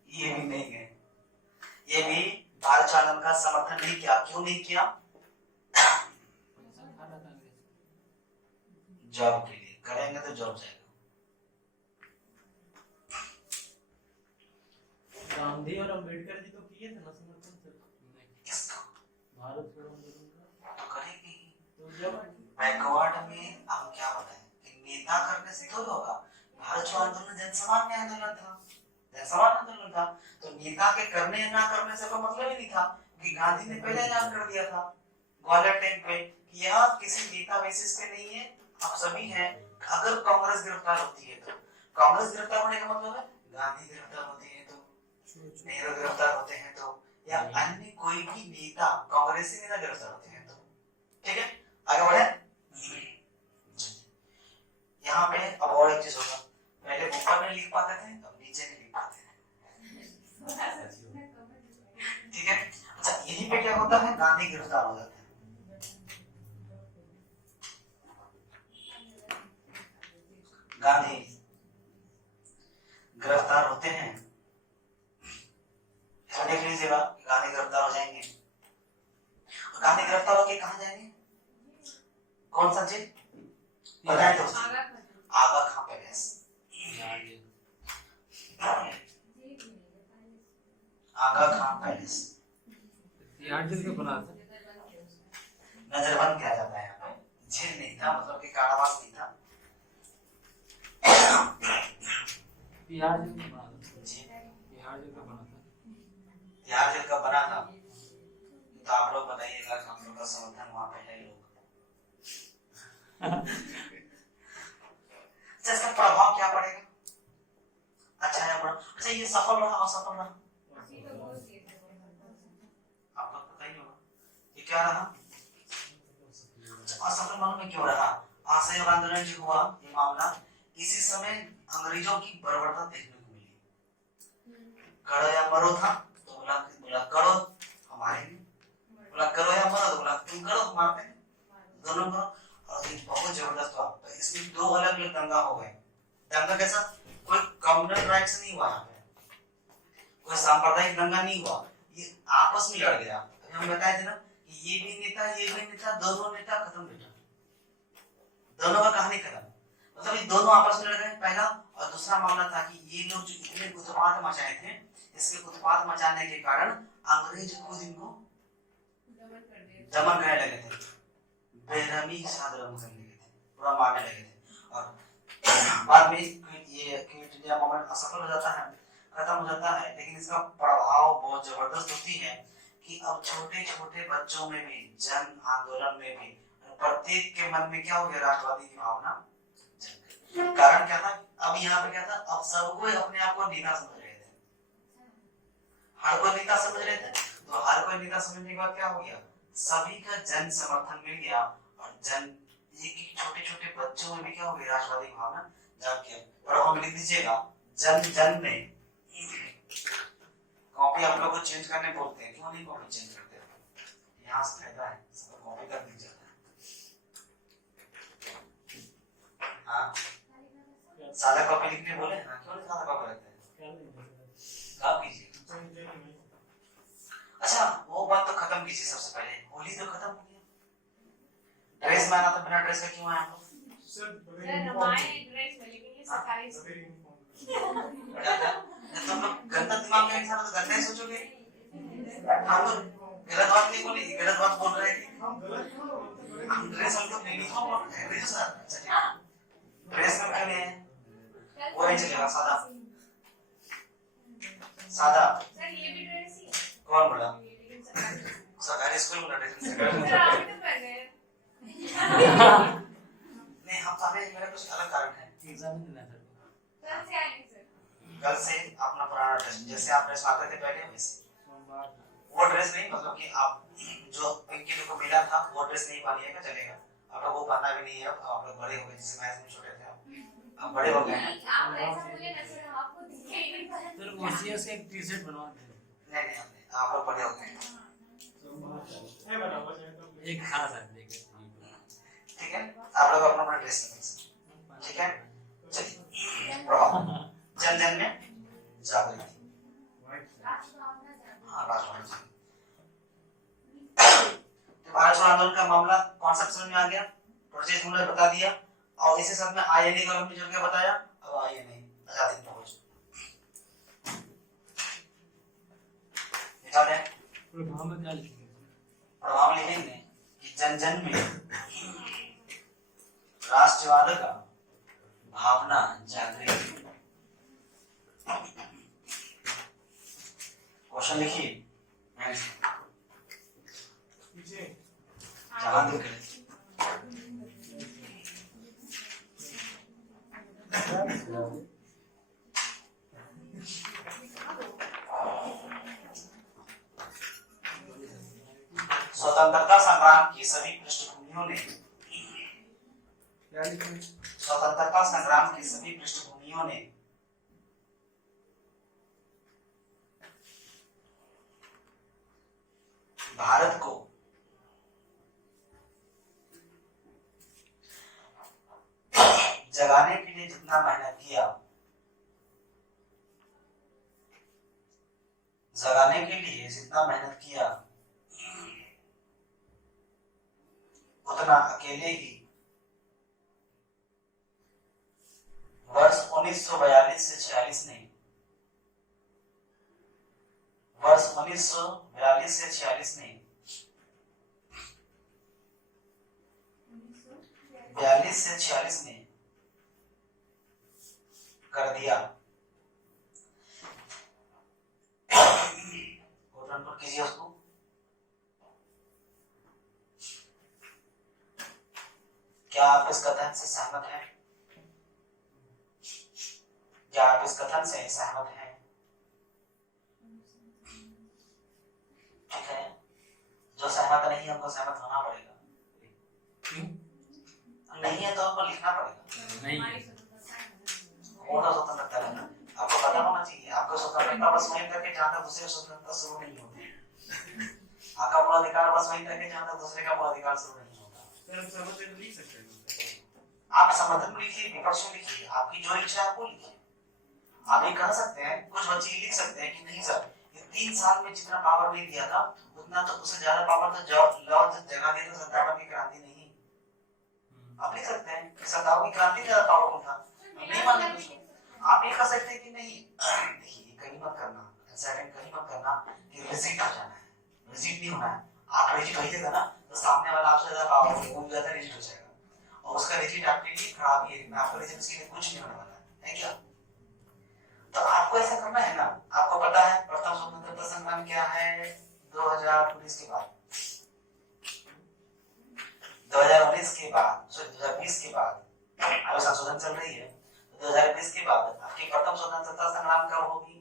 ये भी नहीं गए, ये भी भारत चालन का समर्थन नहीं किया। क्यों नहीं किया? जॉब के लिए करेंगे तो जॉब जाएगा। गांधी और अंबेडकर जी तो किए थे ना समर्थन से किसका? भारत छोड़ो आंदोलन का। तो करेगी तो जब बैकवर्ड में हम क्या बताएं कि नेता करने से थोड़ी होगा। भारत छोड़ो आंदोलन जनसामान्य आंदोलन था, जनसामान्य आंदोलन था, तो नेता के करने या ना करने से कोई मतलब ही नहीं था। कि गांधी ने पहले ऐलान कर दिया था ग्वालियर टैंक पे कि यह किसी नेता बेसिस पे नहीं है, आप सभी हैं। अगर कांग्रेस गिरफ्तार होती है तो कांग्रेस गिरफ्तार होने का मतलब है गांधी गिरफ्तार होते हैं तो, नेहरू गिरफ्तार होते हैं तो, या अन्य कोई भी नेता कांग्रेसी नेता गिरफ्तार होते हैं तो। ठीक है आगे बढ़े। यहाँ पे अब और एक चीज होगा, पहले ऊपर में लिख पाते थे, अब नीचे नहीं लिख पाते हैं। ठीक है। अच्छा यहीं पे क्या होता है, गांधी गिरफ्तार हो जाते हैं। गांधी गिरफ्तार होते हैं, देख लीजिएगा गांधी गिरफ्तार हो जाएंगे। गांधी गिरफ्तार होके कहाँ जाएंगे? कौन सा जेल बताए तो? आगा खां पैलेस। आगा खां पैलेस नजरबंद किया जाता है। यहाँ पे जेल नहीं था, मतलब कि कारावास नहीं था। बिहार जेल का बना था। जी बिहार जेल का बना था। बिहार जेल का बना था, तो आप लोग बताइएगा कि हम लोग का समर्थन वहां पे है लोग। अच्छा इसका प्रभाव क्या पड़ेगा, अच्छा या बुरा? अच्छा ये सफल रहा असफल रहा आपको पता ही होगा। ये क्या रहा? असफल मालूम है क्यों रहा? असहयोग आंदोलन जो हुआ ये मामला, इसी समय अंग्रेजों की बर्बरता देखने को मिली। करो या मरो था तो बोला करो हमारे लिए, बोला करो या मरो तो बोला तुम करो हमारे लिए, दोनों करो। और ये बहुत जबरदस्त हुआ। तो इसमें दो अलग अलग दंगा हो गए। दंगा कैसा? कोई कम्युनल राइट्स नहीं हुआ यहाँ पे, कोई सांप्रदायिक दंगा नहीं हुआ, ये आपस में लड़ गया। तो हम बताए थे ना कि ये भी नेता दोनों नेता खत्म बेटा, दोनों का कहानी खत्म। मतलब ये दोनों आपस में लड़ गए पहला। और दूसरा मामला था कि ये लोग जो इतने उत्पात मचाए थे, इसके उत्पात मचाने के कारण अंग्रेज खुद इनको दमन करने लगे थे, बेरहमी के साथ दमन करने लगे थे, पूरा मारने लगे थे। और बाद में ये क्विट इंडिया मूवमेंट असफल हो जाता है, खत्म हो जाता है। लेकिन इसका प्रभाव बहुत जबरदस्त होती है कि अब छोटे छोटे बच्चों में भी, जन आंदोलन में भी, प्रत्येक के मन में क्या हो गया? राष्ट्रवादी की भावना। कारण क्या था? अब यहाँ पे क्या था? अब सबको अपने आप को नेता समझ रहे थे, हर कोई नेता समझ रहे थे। तो हर कोई नेता समझने के बाद क्या हो गया? सभी का जन समर्थन मिल गया। और जन एक छोटे छोटे बच्चों में भी क्या हो गया? राष्ट्रवादी भावना जाग गया। प्रभाव में लिख दीजिएगा जन जन में। कॉपी आप लोग को चेंज करने बोलते हैं, क्यों नहीं कॉपी चेंज करते? यहाँ से फायदा है, सब कॉपी कर दी जाता है। हाँ सादा कॉपी लिखने बोले ना, क्यों नहीं सादा कॉपी रखते हैं? आप कीजिए। अच्छा वो बात तो खत्म कीजिए, सबसे पहले होली तो खत्म हो गया। ड्रेस में आना तो बिना ड्रेस के क्यों आए आप लोग? हमारे ड्रेस में, लेकिन ये सरकारी तुम लोग गंदा दिमाग में इंसान तो गंदा ही सोचोगे। हम तो गलत बात नहीं बोली, गलत बात बोल रहे हैं। हम ड्रेस हम तो यूनिफॉर्म और ड्रेस ड्रेस में पहने हैं, वो नहीं चलेगा। सादा सादा सर ये भी ड्रेस ही है। कौन बोला? लेकिन सरकारी सरकारी स्कूल में लड़े थे। फिर आप भी तो पहले नहीं, हम हमें मेरा कुछ अलग कारण है। एग्जाम नहीं देना था। कल से आएंगे सर। कल से अपना पुराना ड्रेस, जैसे आप ड्रेस आते थे पहले वैसे, सोमवार वो ड्रेस नहीं, मतलब कि आप जो पिंकी लोग को मिला था वो ड्रेस नहीं पहनिएगा, चलेगा। आप लोग वो पहनना भी नहीं है, अब आप लोग बड़े हो गए, जिस मैथ में छोटे थे आप, अब बड़े हो गए हैं। आप ऐसा बोले ना सर, हम आपको दिखे ही नहीं पहन फिर ओसीएस के एक टी-शर्ट बनवा दे। नहीं, आप लोग बड़े हो गए हैं, नहीं बना हुआ जाए तो एक था सर देखे। ठीक है। आप लोग अपना अपना ड्रेस निकाल सकते हैं, ठीक है। चलिए, प्रभाव जन जन में जागृति। राष्ट्रभावना जागृति। हाँ, राष्ट्रभावना। तो भारत छोड़ो आंदोलन का मामला कॉन्सेप्ट समझ में आ गया, प्रोसेस हमने बता दिया, और इसी साथ में आईएनए का हमने जोड़ के बताया। अब आईएनए आजादी की खोज निकाल दें। प्रभाव में क्या लिखेंगे? प्रभाव लिखेंगे कि जन जन में राष्ट्रवाद का भावना जागृत। क्वेश्चन लिखिए, पीछे जहां दिख रहे स्वतंत्रता संग्राम की सभी पृष्ठभूमियों ने, क्या लिखेंगे? स्वतंत्रता संग्राम की सभी पृष्ठभूमियों ने भारत को जगाने के लिए जितना मेहनत किया, जगाने के लिए जितना मेहनत किया, उतना अकेले ही वर्ष 1942 से 46 ने, वर्ष 1942 से 46 ने 42 से 46 ने कर दिया। कोट कीजिए उसको। क्या आप इस कथन से सहमत हैं? क्या आप इस कथन से सहमत हैं? ठीक है, जो सहमत नहीं है उनको सहमत होना पड़ेगा। क्यों? नहीं है तो आपको लिखना पड़ेगा। नहीं हमारी स्वतंत्रता है। होना स्वतंत्रता है ना, आपको पता होना चाहिए। आपको स्वतंत्रता बस वहीं तक है जहाँ तक दूसरे स्वतंत्रता शुरू नहीं होती। आपका मूल अधिकार बस वहीं तक है जहाँ तक दूसरे का मूल अधिकार शुरू नहीं होता। सर हम समझ लिख सकते हैं। आप समर्थन में लिखिए, विपक्ष में लिखिए, आपकी जो इच्छा है आपको लिखिए। आप ये कह सकते हैं, कुछ बच्चे ये लिख सकते हैं कि नहीं सर, ये 3 साल में जितना पावर नहीं दिया था उतना तो उससे ज्यादा पावर तो जगह दी तो 57 की क्रांति नहीं। आप लिख सकते हैं कि 57 की क्रांति ज्यादा पावरफुल था, नहीं मानते कुछ। आप ये कह सकते हैं कि नहीं, देखिए कहीं मत करना, अनसर्टेन कहीं मत करना कि रिजिट हो जाना है, रिजिट नहीं होना है। आप रिजिट होइएगा ना तो सामने वाला आपसे ज्यादा पावरफुल हो जाता है, रिजिट हो जाएगा और उसका रिजिट आपके लिए खराब ही है। आपका रिजिट उसके लिए कुछ नहीं होने वाला है क्या? तो आपको ऐसा करना है ना। आपको पता है प्रथम स्वतंत्रता संग्राम क्या है? 2019 के बाद, 2019 के बाद, सॉरी 2020 के बाद, अभी संशोधन चल रही है। 2020 के बाद आपकी प्रथम स्वतंत्रता संग्राम कब होगी?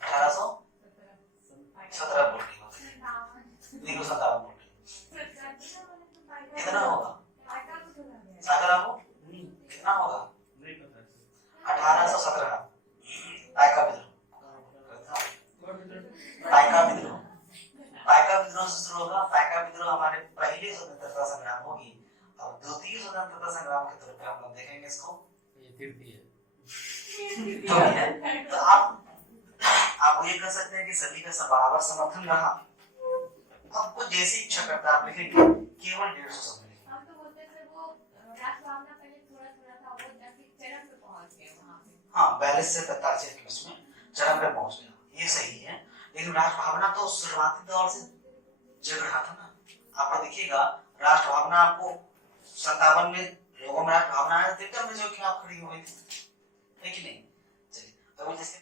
1817 बोल रही हो, 1957 बोल रही हो। कितना होगा? सागर आपको कितना होगा? नहीं पता। 1817 पाइका विद्रोह, पाइका विद्रोह, पाइका विद्रोह से शुरू होगा। पाइका विद्रोह हमारे पहले स्वतंत्रता संग्राम होगी। अब द्वितीय स्वतंत्रता संग्राम के तौर पे हम लोग देखेंगे इसको। ये तृतीय है। तो है, तो आप ये कह सकते हैं कि सभी का बराबर समर्थन रहा। आपको जैसी इच्छा करता है आप लिखेंगे, केवल 150 शब्द लिखेंगे। हम तो बोलते थे वो राष्ट्रभावना पहले थोड़ा थोड़ा था, वो जाके चरम पे पहुंच गए वहां पे। हाँ, 42 से 45 के बीच में चरम पे पहुंच गया, ये सही है। लेकिन राष्ट्रभावना तो शुरुआती दौर से जग रहा था ना। आप देखिएगा राष्ट्रभावना आपको 57 में लोगों में राष्ट्रभावना आया, देखते हैं जो कि आप खड़ी हो गई थी, है कि नहीं? चलिए अभी जैसे